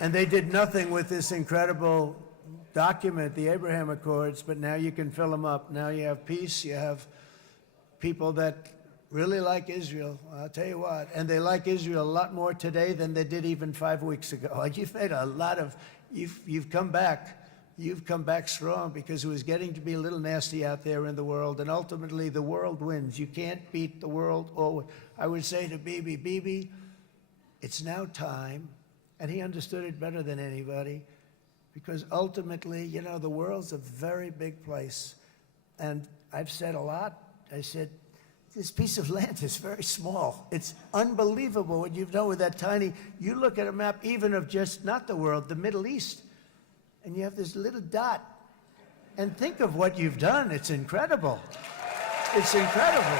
And they did nothing with this incredible document, the Abraham Accords, but now you can fill them up. Now you have peace, you have people that really like Israel. I'll tell you what, and they like Israel a lot more today than they did even 5 weeks ago. You've made a lot of, you've come back. You've come back strong because it was getting to be a little nasty out there in the world, and ultimately the world wins. You can't beat the world. Or I would say to Bibi, it's now time, and he understood it better than anybody, because ultimately, you know, the world's a very big place. And I've said a lot. I said, this piece of land is very small. It's unbelievable what you've done with that tiny, you look at a map even of just, not the world, the Middle East, and you have this little dot. And think of what you've done. It's incredible. It's incredible.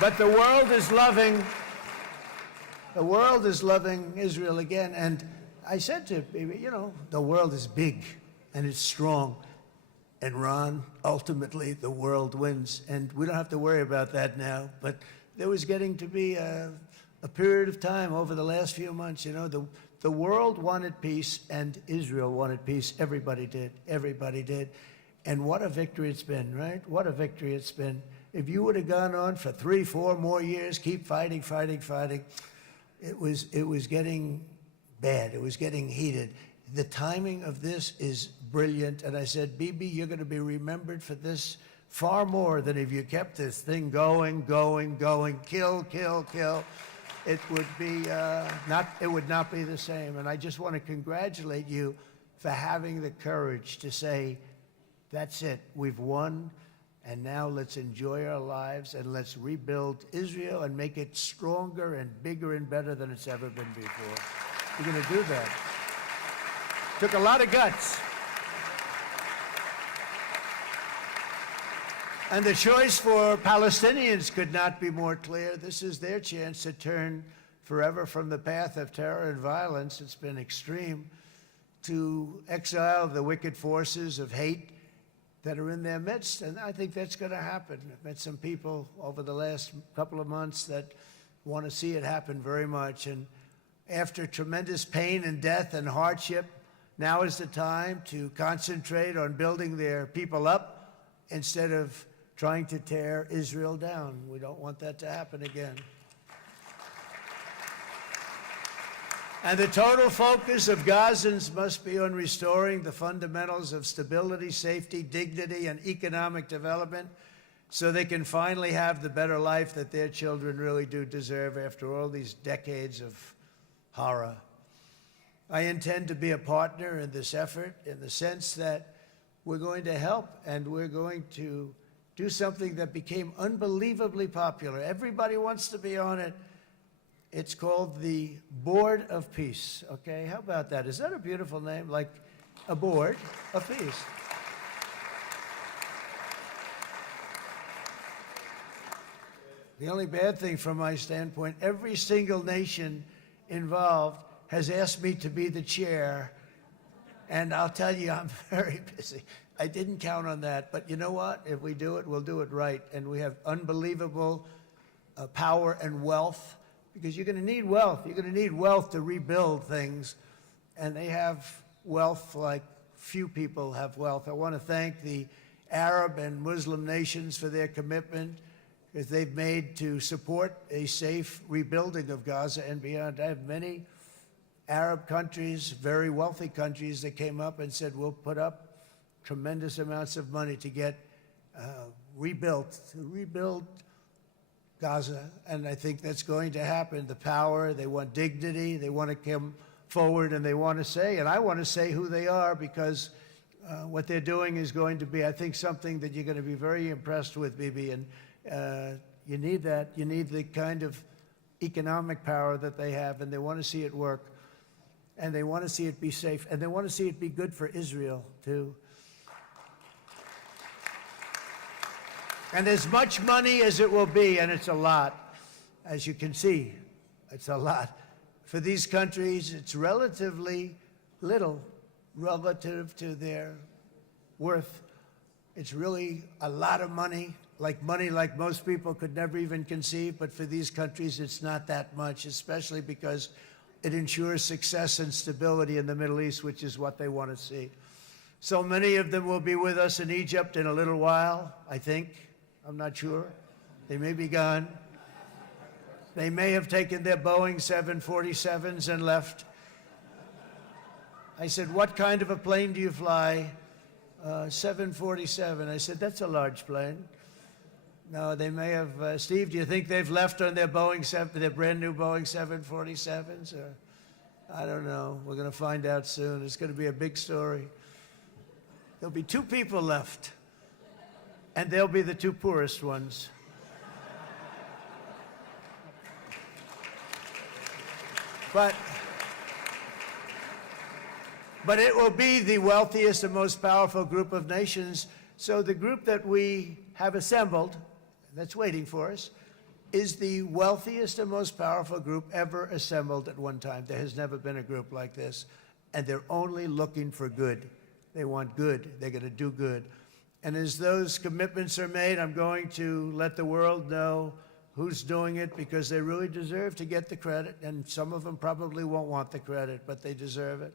But the world is loving Israel again. And I said to Bibi, you know, the world is big and it's strong. And Ron, ultimately, the world wins. And we don't have to worry about that now. But there was getting to be a period of time over the last few months, you know, the world wanted peace and Israel wanted peace. Everybody did. Everybody did. And what a victory it's been, right? What a victory it's been. If you would have gone on for 3, 4 more years, keep fighting, it was getting bad. It was getting heated. The timing of this is brilliant. And I said, Bibi, you're going to be remembered for this far more than if you kept this thing going, kill. It would be it would not be the same. And I just want to congratulate you for having the courage to say, that's it, we've won. And now let's enjoy our lives and let's rebuild Israel and make it stronger and bigger and better than it's ever been before. We're going to do that. Took a lot of guts. And the choice for Palestinians could not be more clear. This is their chance to turn forever from the path of terror and violence. It's been extreme, to exile the wicked forces of hate that are in their midst, and I think that's going to happen. I've met some people over the last couple of months that want to see it happen very much, and after tremendous pain and death and hardship, now is the time to concentrate on building their people up instead of trying to tear Israel down. We don't want that to happen again. And the total focus of Gazans must be on restoring the fundamentals of stability, safety, dignity, and economic development so they can finally have the better life that their children really do deserve after all these decades of horror. I intend to be a partner in this effort in the sense that we're going to help and we're going to do something that became unbelievably popular. Everybody wants to be on it. It's called the Board of Peace, okay? How about that? Is that a beautiful name? Like a board of peace. The only bad thing from my standpoint, every single nation involved has asked me to be the chair, and I'll tell you, I'm very busy. I didn't count on that, but you know what? If we do it, we'll do it right, and we have unbelievable power and wealth, because you're going to need wealth. You're going to need wealth to rebuild things, and they have wealth like few people have wealth. I want to thank the Arab and Muslim nations for their commitment that they've made to support a safe rebuilding of Gaza and beyond. I have many Arab countries, very wealthy countries, that came up and said, we'll put up tremendous amounts of money to get rebuilt, to rebuild Gaza, and I think that's going to happen. The power, they want dignity, they want to come forward, and they want to say, and I want to say who they are, because what they're doing is going to be, I think, something that you're going to be very impressed with, Bibi, and you need that. You need the kind of economic power that they have, and they want to see it work, and they want to see it be safe, and they want to see it be good for Israel, too. And as much money as it will be, and it's a lot, as you can see, it's a lot. For these countries, it's relatively little relative to their worth. It's really a lot of money, like money like most people could never even conceive, but for these countries it's not that much, especially because it ensures success and stability in the Middle East, which is what they want to see. So many of them will be with us in Egypt in a little while, I think. I'm not sure. They may be gone. They may have taken their Boeing 747s and left. I said, what kind of a plane do you fly? 747. I said, that's a large plane. No, they may have, Steve, do you think they've left on their their brand new Boeing 747s? Or, I don't know. We're going to find out soon. It's going to be a big story. There'll be 2 people left, and they'll be the 2 poorest ones. But it will be the wealthiest and most powerful group of nations. So the group that we have assembled, that's waiting for us, is the wealthiest and most powerful group ever assembled at one time. There has never been a group like this. And they're only looking for good. They want good. They're going to do good. And as those commitments are made, I'm going to let the world know who's doing it, because they really deserve to get the credit. And some of them probably won't want the credit, but they deserve it.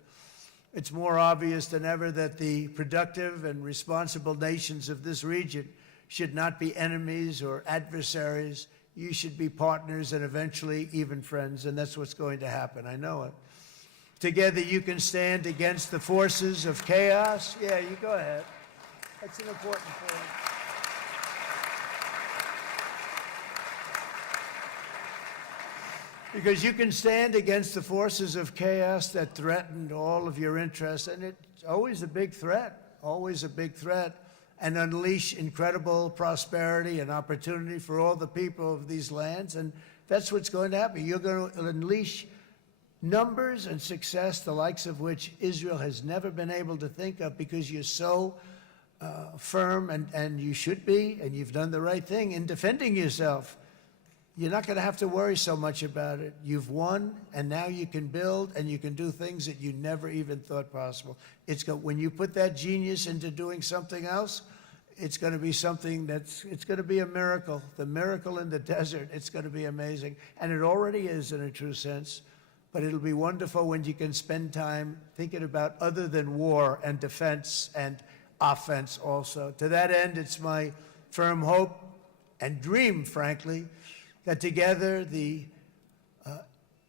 It's more obvious than ever that the productive and responsible nations of this region should not be enemies or adversaries. You should be partners and eventually even friends, and that's what's going to happen. I know it. Together you can stand against the forces of chaos. Yeah, you go ahead. That's an important point. Because you can stand against the forces of chaos that threaten all of your interests, and it's always a big threat, and unleash incredible prosperity and opportunity for all the people of these lands, and that's what's going to happen. You're going to unleash numbers and success, the likes of which Israel has never been able to think of, because you're so firm, and you should be, and you've done the right thing in defending yourself. You're not going to have to worry so much about it. You've won, and now you can build, and you can do things that you never even thought possible. When you put that genius into doing something else, it's going to be something it's going to be a miracle. The miracle in the desert, it's going to be amazing. And it already is in a true sense. But it'll be wonderful when you can spend time thinking about other than war and defense and offense also. To that end, it's my firm hope and dream, frankly, that together the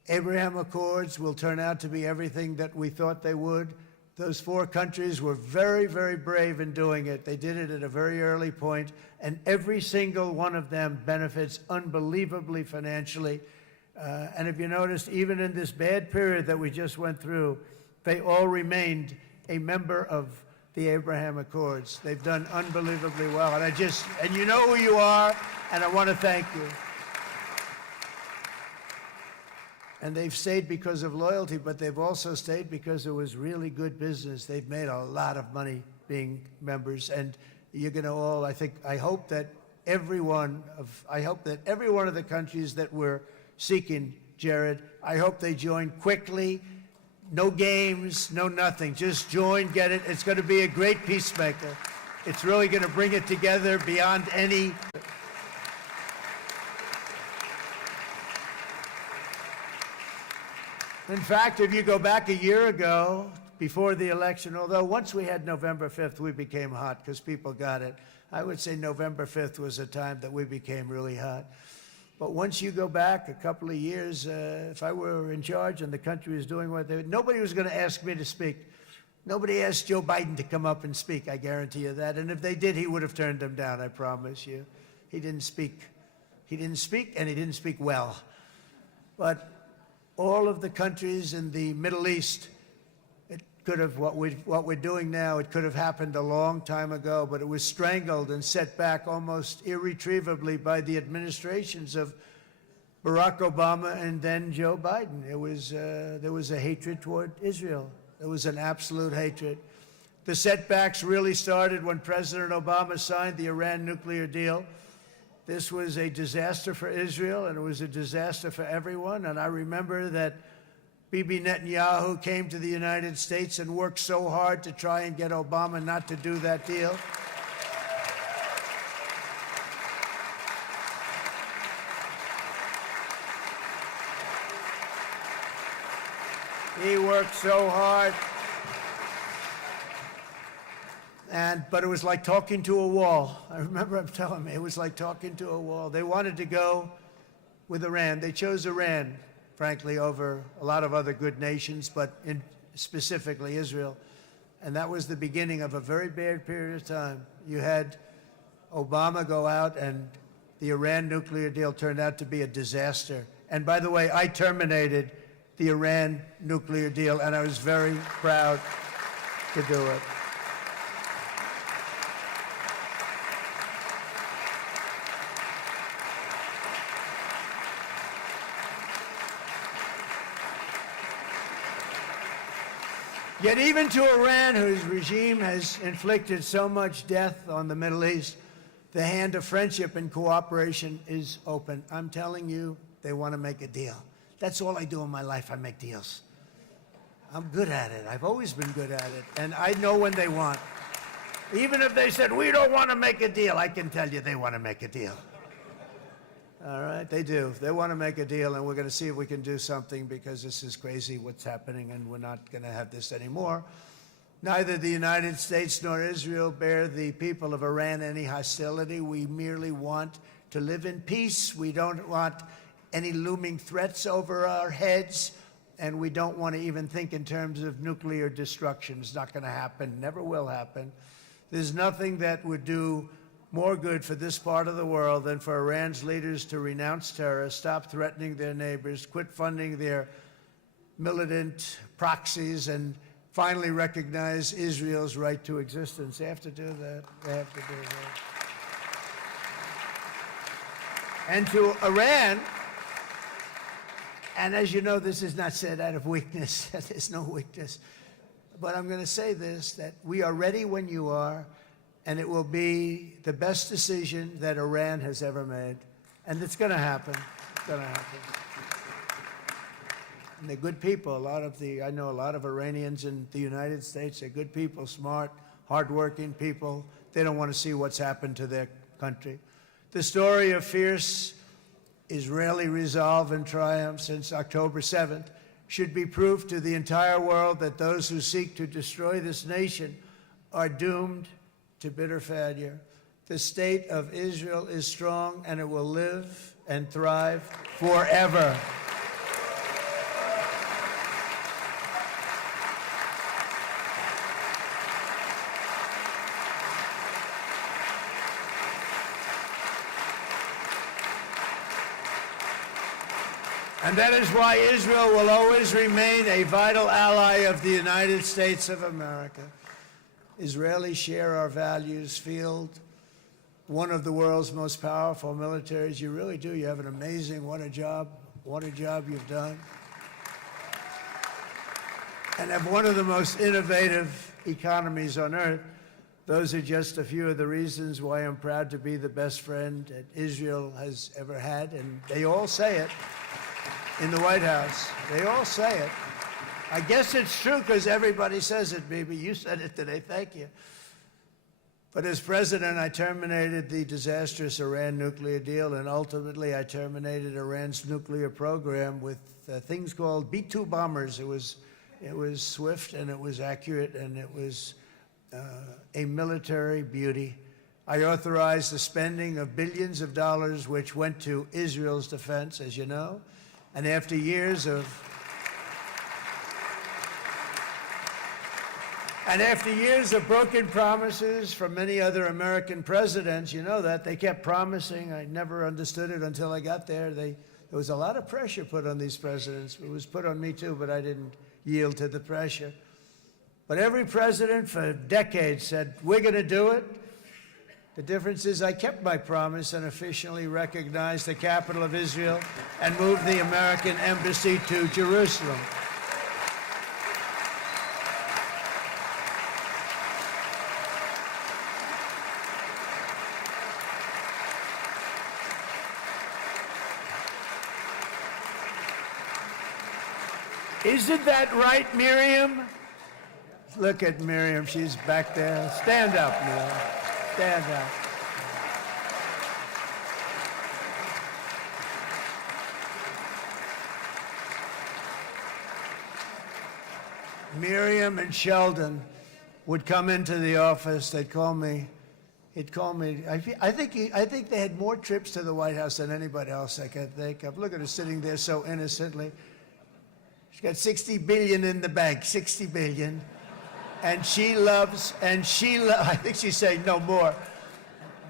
Abraham Accords will turn out to be everything that we thought they would. Those 4 countries were very, very brave in doing it. They did it at a very early point, and every single one of them benefits unbelievably financially. And if you noticed, even in this bad period that we just went through, they all remained a member of the Abraham Accords. They've done unbelievably well. And you know who you are, and I want to thank you. And they've stayed because of loyalty, but they've also stayed because it was really good business. They've made a lot of money being members, and you're going to all, I hope that every one of the countries that we're seeking, Jared, I hope they join quickly. No games, no nothing. Just join, get it. It's going to be a great peacemaker. It's really going to bring it together beyond any. In fact, if you go back a year ago, before the election, although once we had November 5th, we became hot because people got it. I would say November 5th was a time that we became really hot. But once you go back a couple of years, if I were in charge and the country was doing what they, nobody was going to ask me to speak. Nobody asked Joe Biden to come up and speak, I guarantee you that. And if they did, he would have turned them down, I promise you. He didn't speak. He didn't speak, and he didn't speak well. But all of the countries in the Middle East, it could have, what we're doing now, it could have happened a long time ago, but it was strangled and set back almost irretrievably by the administrations of Barack Obama and then Joe Biden. There was a hatred toward Israel. There was an absolute hatred. The setbacks really started when President Obama signed the Iran nuclear deal. This was a disaster for Israel, and it was a disaster for everyone. And I remember that Bibi Netanyahu came to the United States and worked so hard to try and get Obama not to do that deal. He worked so hard. But it was like talking to a wall. I remember him telling me it was like talking to a wall. They wanted to go with Iran. They chose Iran, frankly, over a lot of other good nations, but specifically Israel. And that was the beginning of a very bad period of time. You had Obama go out, and the Iran nuclear deal turned out to be a disaster. And by the way, I terminated the Iran nuclear deal, and I was very proud to do it. Yet even to Iran, whose regime has inflicted so much death on the Middle East, the hand of friendship and cooperation is open. I'm telling you, they want to make a deal. That's all I do in my life. I make deals. I'm good at it. I've always been good at it. And I know when they want. Even if they said, we don't want to make a deal, I can tell you they want to make a deal. All right, they do. They want to make a deal, and we're going to see if we can do something, because this is crazy what's happening, and we're not going to have this anymore. Neither the United States nor Israel bear the people of Iran any hostility. We merely want to live in peace. We don't want any looming threats over our heads, and we don't want to even think in terms of nuclear destruction. It's not going to happen, never will happen. There's nothing that would do more good for this part of the world than for Iran's leaders to renounce terror, stop threatening their neighbors, quit funding their militant proxies, and finally recognize Israel's right to existence. They have to do that. They have to do that. And to Iran, and as you know, this is not said out of weakness. There's no weakness. But I'm going to say this, that we are ready when you are, and it will be the best decision that Iran has ever made. And it's going to happen. It's going to happen. And they're good people. I know a lot of Iranians in the United States. They're good people, smart, hardworking people. They don't want to see what's happened to their country. The story of fierce Israeli resolve and triumph since October 7th should be proof to the entire world that those who seek to destroy this nation are doomed to bitter failure. The state of Israel is strong, and it will live and thrive forever. And that is why Israel will always remain a vital ally of the United States of America. Israelis share our values, field one of the world's most powerful militaries. You really do. You have an amazing, what a job you've done. And have one of the most innovative economies on earth. Those are just a few of the reasons why I'm proud to be the best friend that Israel has ever had. And they all say it in the White House. They all say it. I guess it's true because everybody says it, baby. You said it today. Thank you. But as president, I terminated the disastrous Iran nuclear deal, and ultimately I terminated Iran's nuclear program with things called B-2 bombers. It was swift, and it was accurate, and it was a military beauty. I authorized the spending of billions of dollars, which went to Israel's defense, as you know. And after years of broken promises from many other American presidents, you know that, they kept promising. I never understood it until I got there. There was a lot of pressure put on these presidents. It was put on me too, but I didn't yield to the pressure. But every president for decades said, we're going to do it. The difference is I kept my promise and officially recognized the capital of Israel and moved the American embassy to Jerusalem. Isn't that right, Miriam? Look at Miriam. She's back there. Stand up, Miriam. Stand up. Miriam and Sheldon would come into the office. They'd call me. He'd call me. I think they had more trips to the White House than anybody else I can think of. Look at her sitting there so innocently. She's got 60 billion in the bank, 60 billion. And I think she's saying no more.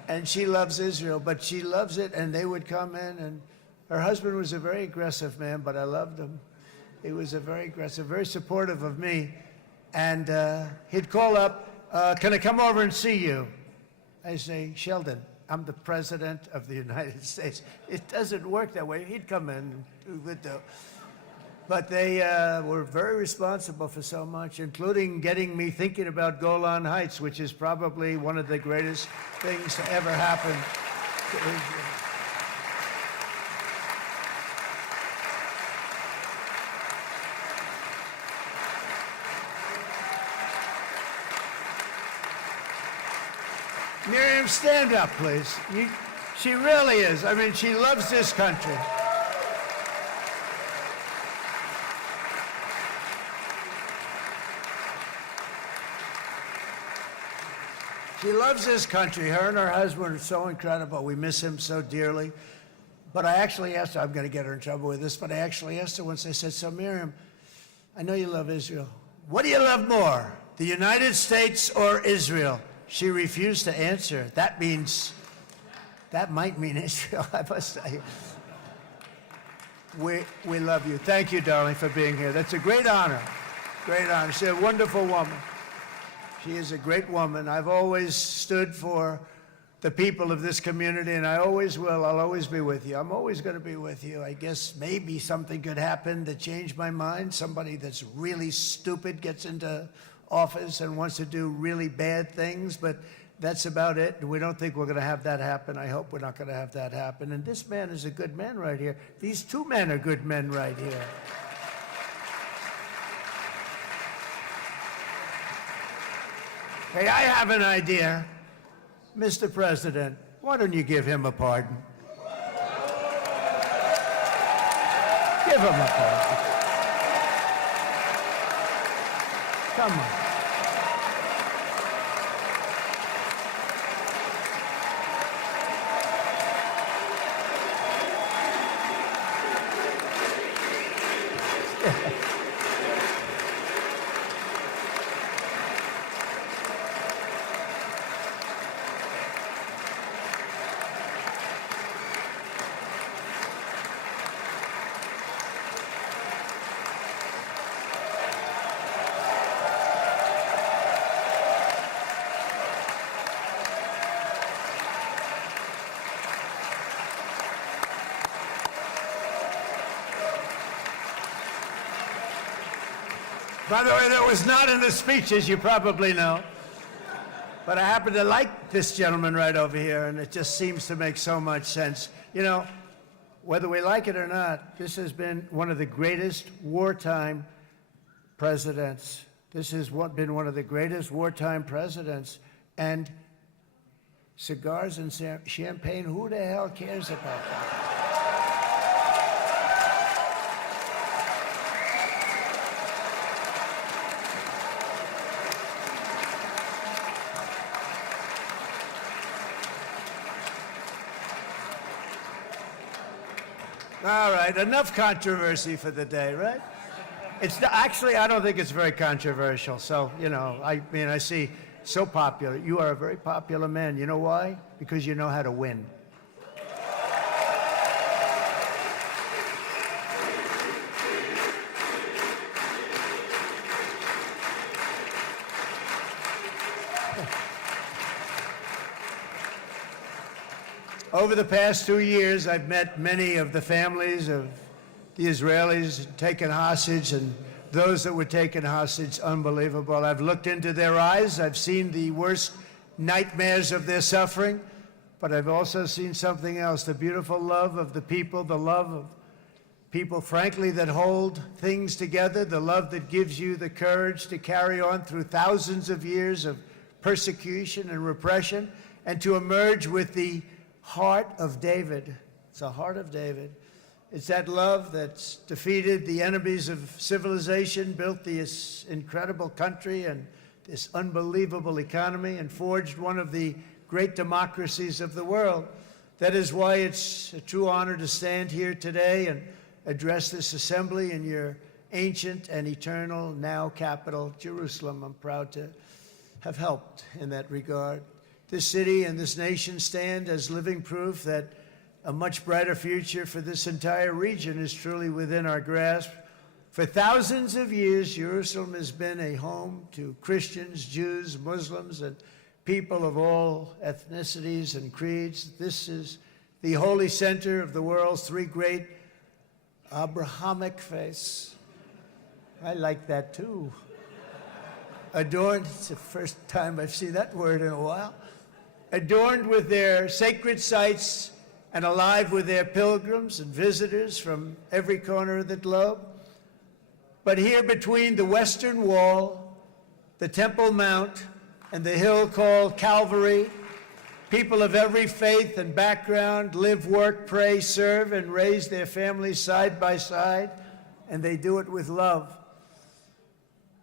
And she loves Israel, but she loves it, and they would come in, and her husband was a very aggressive man, but I loved him. He was a very aggressive, very supportive of me. And he'd call up, can I come over and see you? I say, Sheldon, I'm the President of the United States. It doesn't work that way. He'd come in, but they were very responsible for so much, including getting me thinking about Golan Heights, which is probably one of the greatest things to ever happen to Israel. Miriam, stand up, please. She really is. I mean, she loves this country. She loves this country. Her and her husband are so incredible. We miss him so dearly. But I actually asked her, I'm going to get her in trouble with this, but I actually asked her once, I said, so Miriam, I know you love Israel. What do you love more, the United States or Israel? She refused to answer. That might mean Israel, I must say. We love you. Thank you, darling, for being here. That's a great honor. Great honor. She's a wonderful woman. She is a great woman. I've always stood for the people of this community, and I always will. I'll always be with you. I'm always going to be with you. I guess maybe something could happen to change my mind. Somebody that's really stupid gets into office and wants to do really bad things, but that's about it. We don't think we're going to have that happen. I hope we're not going to have that happen. And this man is a good man right here. These two men are good men right here. Hey, I have an idea. Mr. President, why don't you give him a pardon? Give him a pardon. Come on. By the way, that was not in the speech, as you probably know. But I happen to like this gentleman right over here, and it just seems to make so much sense. You know, whether we like it or not, this has been one of the greatest wartime presidents. This has been one of the greatest wartime presidents. And cigars and champagne, who the hell cares about that? All right, enough controversy for the day, right? Actually, I don't think it's very controversial. So, you know, I mean, I see so popular. You are a very popular man. You know why? Because you know how to win. Over the past 2 years, I've met many of the families of the Israelis taken hostage and those that were taken hostage. Unbelievable. I've looked into their eyes. I've seen the worst nightmares of their suffering, but I've also seen something else, the beautiful love of the people, the love of people, frankly, that hold things together, the love that gives you the courage to carry on through thousands of years of persecution and repression, and to emerge with the heart of David. It's the heart of David. It's that love that's defeated the enemies of civilization, built this incredible country and this unbelievable economy, and forged one of the great democracies of the world. That is why it's a true honor to stand here today and address this assembly in your ancient and eternal now capital, Jerusalem. I'm proud to have helped in that regard. This city and this nation stand as living proof that a much brighter future for this entire region is truly within our grasp. For thousands of years, Jerusalem has been a home to Christians, Jews, Muslims, and people of all ethnicities and creeds. This is the holy center of the world's three great Abrahamic faiths. I like that too. Adorned, it's the first time I've seen that word in a while. Adorned with their sacred sites and alive with their pilgrims and visitors from every corner of the globe. But here between the Western Wall, the Temple Mount, and the hill called Calvary, people of every faith and background live, work, pray, serve, and raise their families side by side, and they do it with love.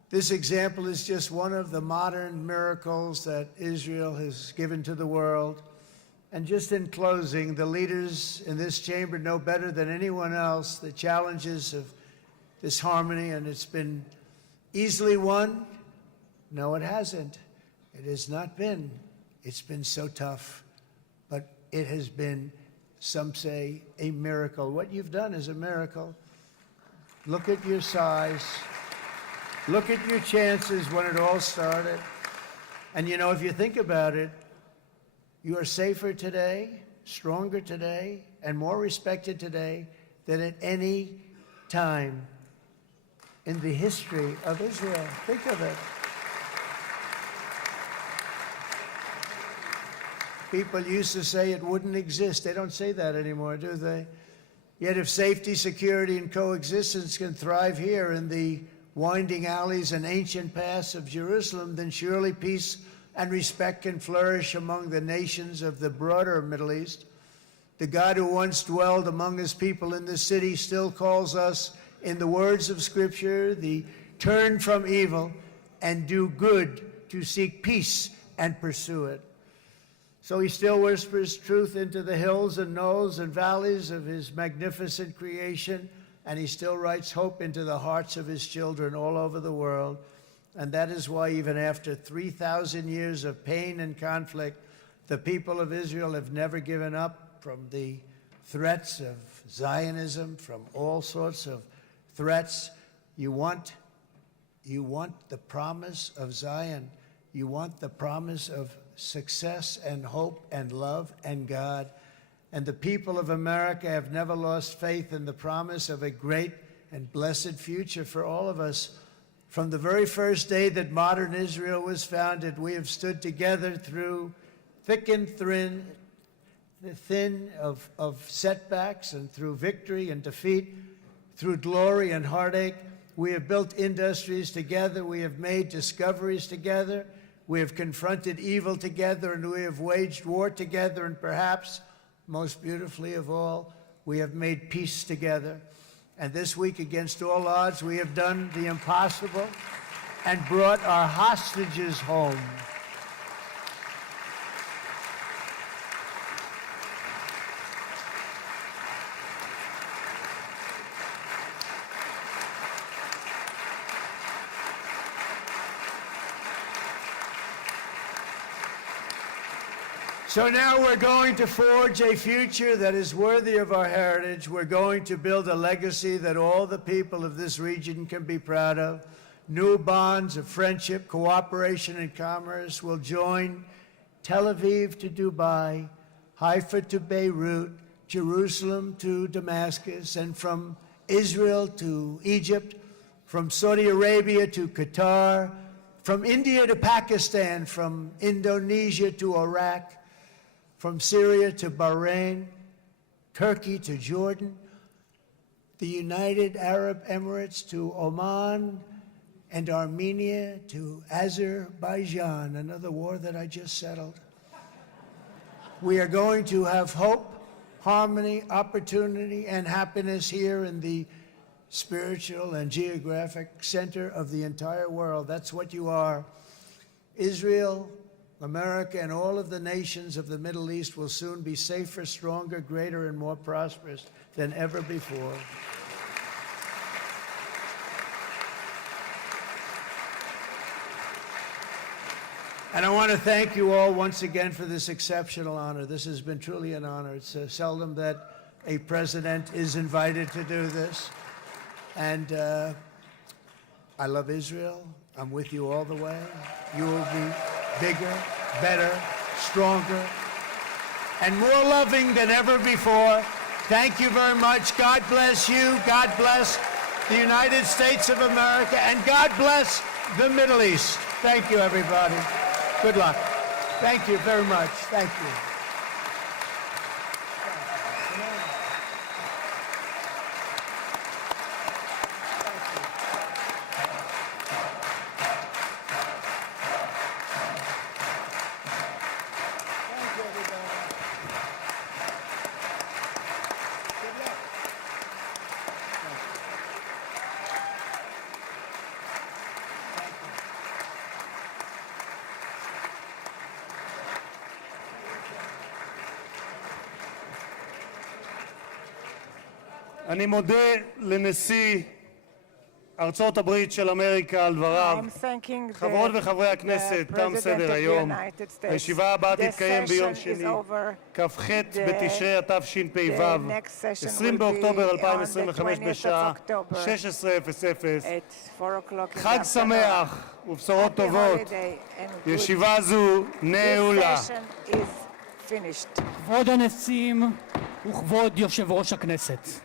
This example is just one of the modern miracles that Israel has given to the world. And just in closing, the leaders in this chamber know better than anyone else the challenges of this harmony, and it's been easily won. No, it hasn't. It has not been. It's been so tough, but it has been, some say, a miracle. What you've done is a miracle. Look at your size. Look at your chances when it all started. And you know, if you think about it, you are safer today, stronger today, and more respected today than at any time in the history of Israel. Think of it. People used to say it wouldn't exist. They don't say that anymore, do they? Yet if safety, security, and coexistence can thrive here in the winding alleys and ancient paths of Jerusalem, then surely peace and respect can flourish among the nations of the broader Middle East. The God who once dwelled among his people in this city still calls us, in the words of Scripture, the turn from evil and do good, to seek peace and pursue it. So he still whispers truth into the hills and knolls and valleys of his magnificent creation, and he still writes hope into the hearts of his children all over the world. And that is why even after 3,000 years of pain and conflict, the people of Israel have never given up from the threats of Zionism, from all sorts of threats. You want the promise of Zion. You want the promise of success and hope and love and God. And the people of America have never lost faith in the promise of a great and blessed future for all of us. From the very first day that modern Israel was founded, we have stood together through thick and thin of setbacks, and through victory and defeat, through glory and heartache. We have built industries together. We have made discoveries together. We have confronted evil together, and we have waged war together. And perhaps, most beautifully of all, we have made peace together. And this week, against all odds, we have done the impossible and brought our hostages home. So now we're going to forge a future that is worthy of our heritage. We're going to build a legacy that all the people of this region can be proud of. New bonds of friendship, cooperation, and commerce will join Tel Aviv to Dubai, Haifa to Beirut, Jerusalem to Damascus, and from Israel to Egypt, from Saudi Arabia to Qatar, from India to Pakistan, from Indonesia to Iraq, from Syria to Bahrain, Turkey to Jordan, the United Arab Emirates to Oman, and Armenia to Azerbaijan, another war that I just settled. We are going to have hope, harmony, opportunity, and happiness here in the spiritual and geographic center of the entire world. That's what you are. Israel, America, and all of the nations of the Middle East will soon be safer, stronger, greater, and more prosperous than ever before. And I want to thank you all once again for this exceptional honor. This has been truly an honor. It's seldom that a president is invited to do this. And I love Israel. I'm with you all the way. You will be bigger, better, stronger, and more loving than ever before. Thank you very much. God bless you. God bless the United States of America. And God bless the Middle East. Thank you, everybody. Good luck. Thank you very much. Thank you. אני מודה לנשיא ארצות הברית של אמריקה על דבריו. חברות וחברי הכנסת, תם סדר היום. הישיבה הבאה תתקיים ביום שני, כ"ח בתשרי התשפ"ו, 20 באוקטובר 2025 בשעה 16:00. חג שמח ובשורות טובות. ישיבה זו נעולה. כבוד הנשיאים וכבוד יושב ראש הכנסת.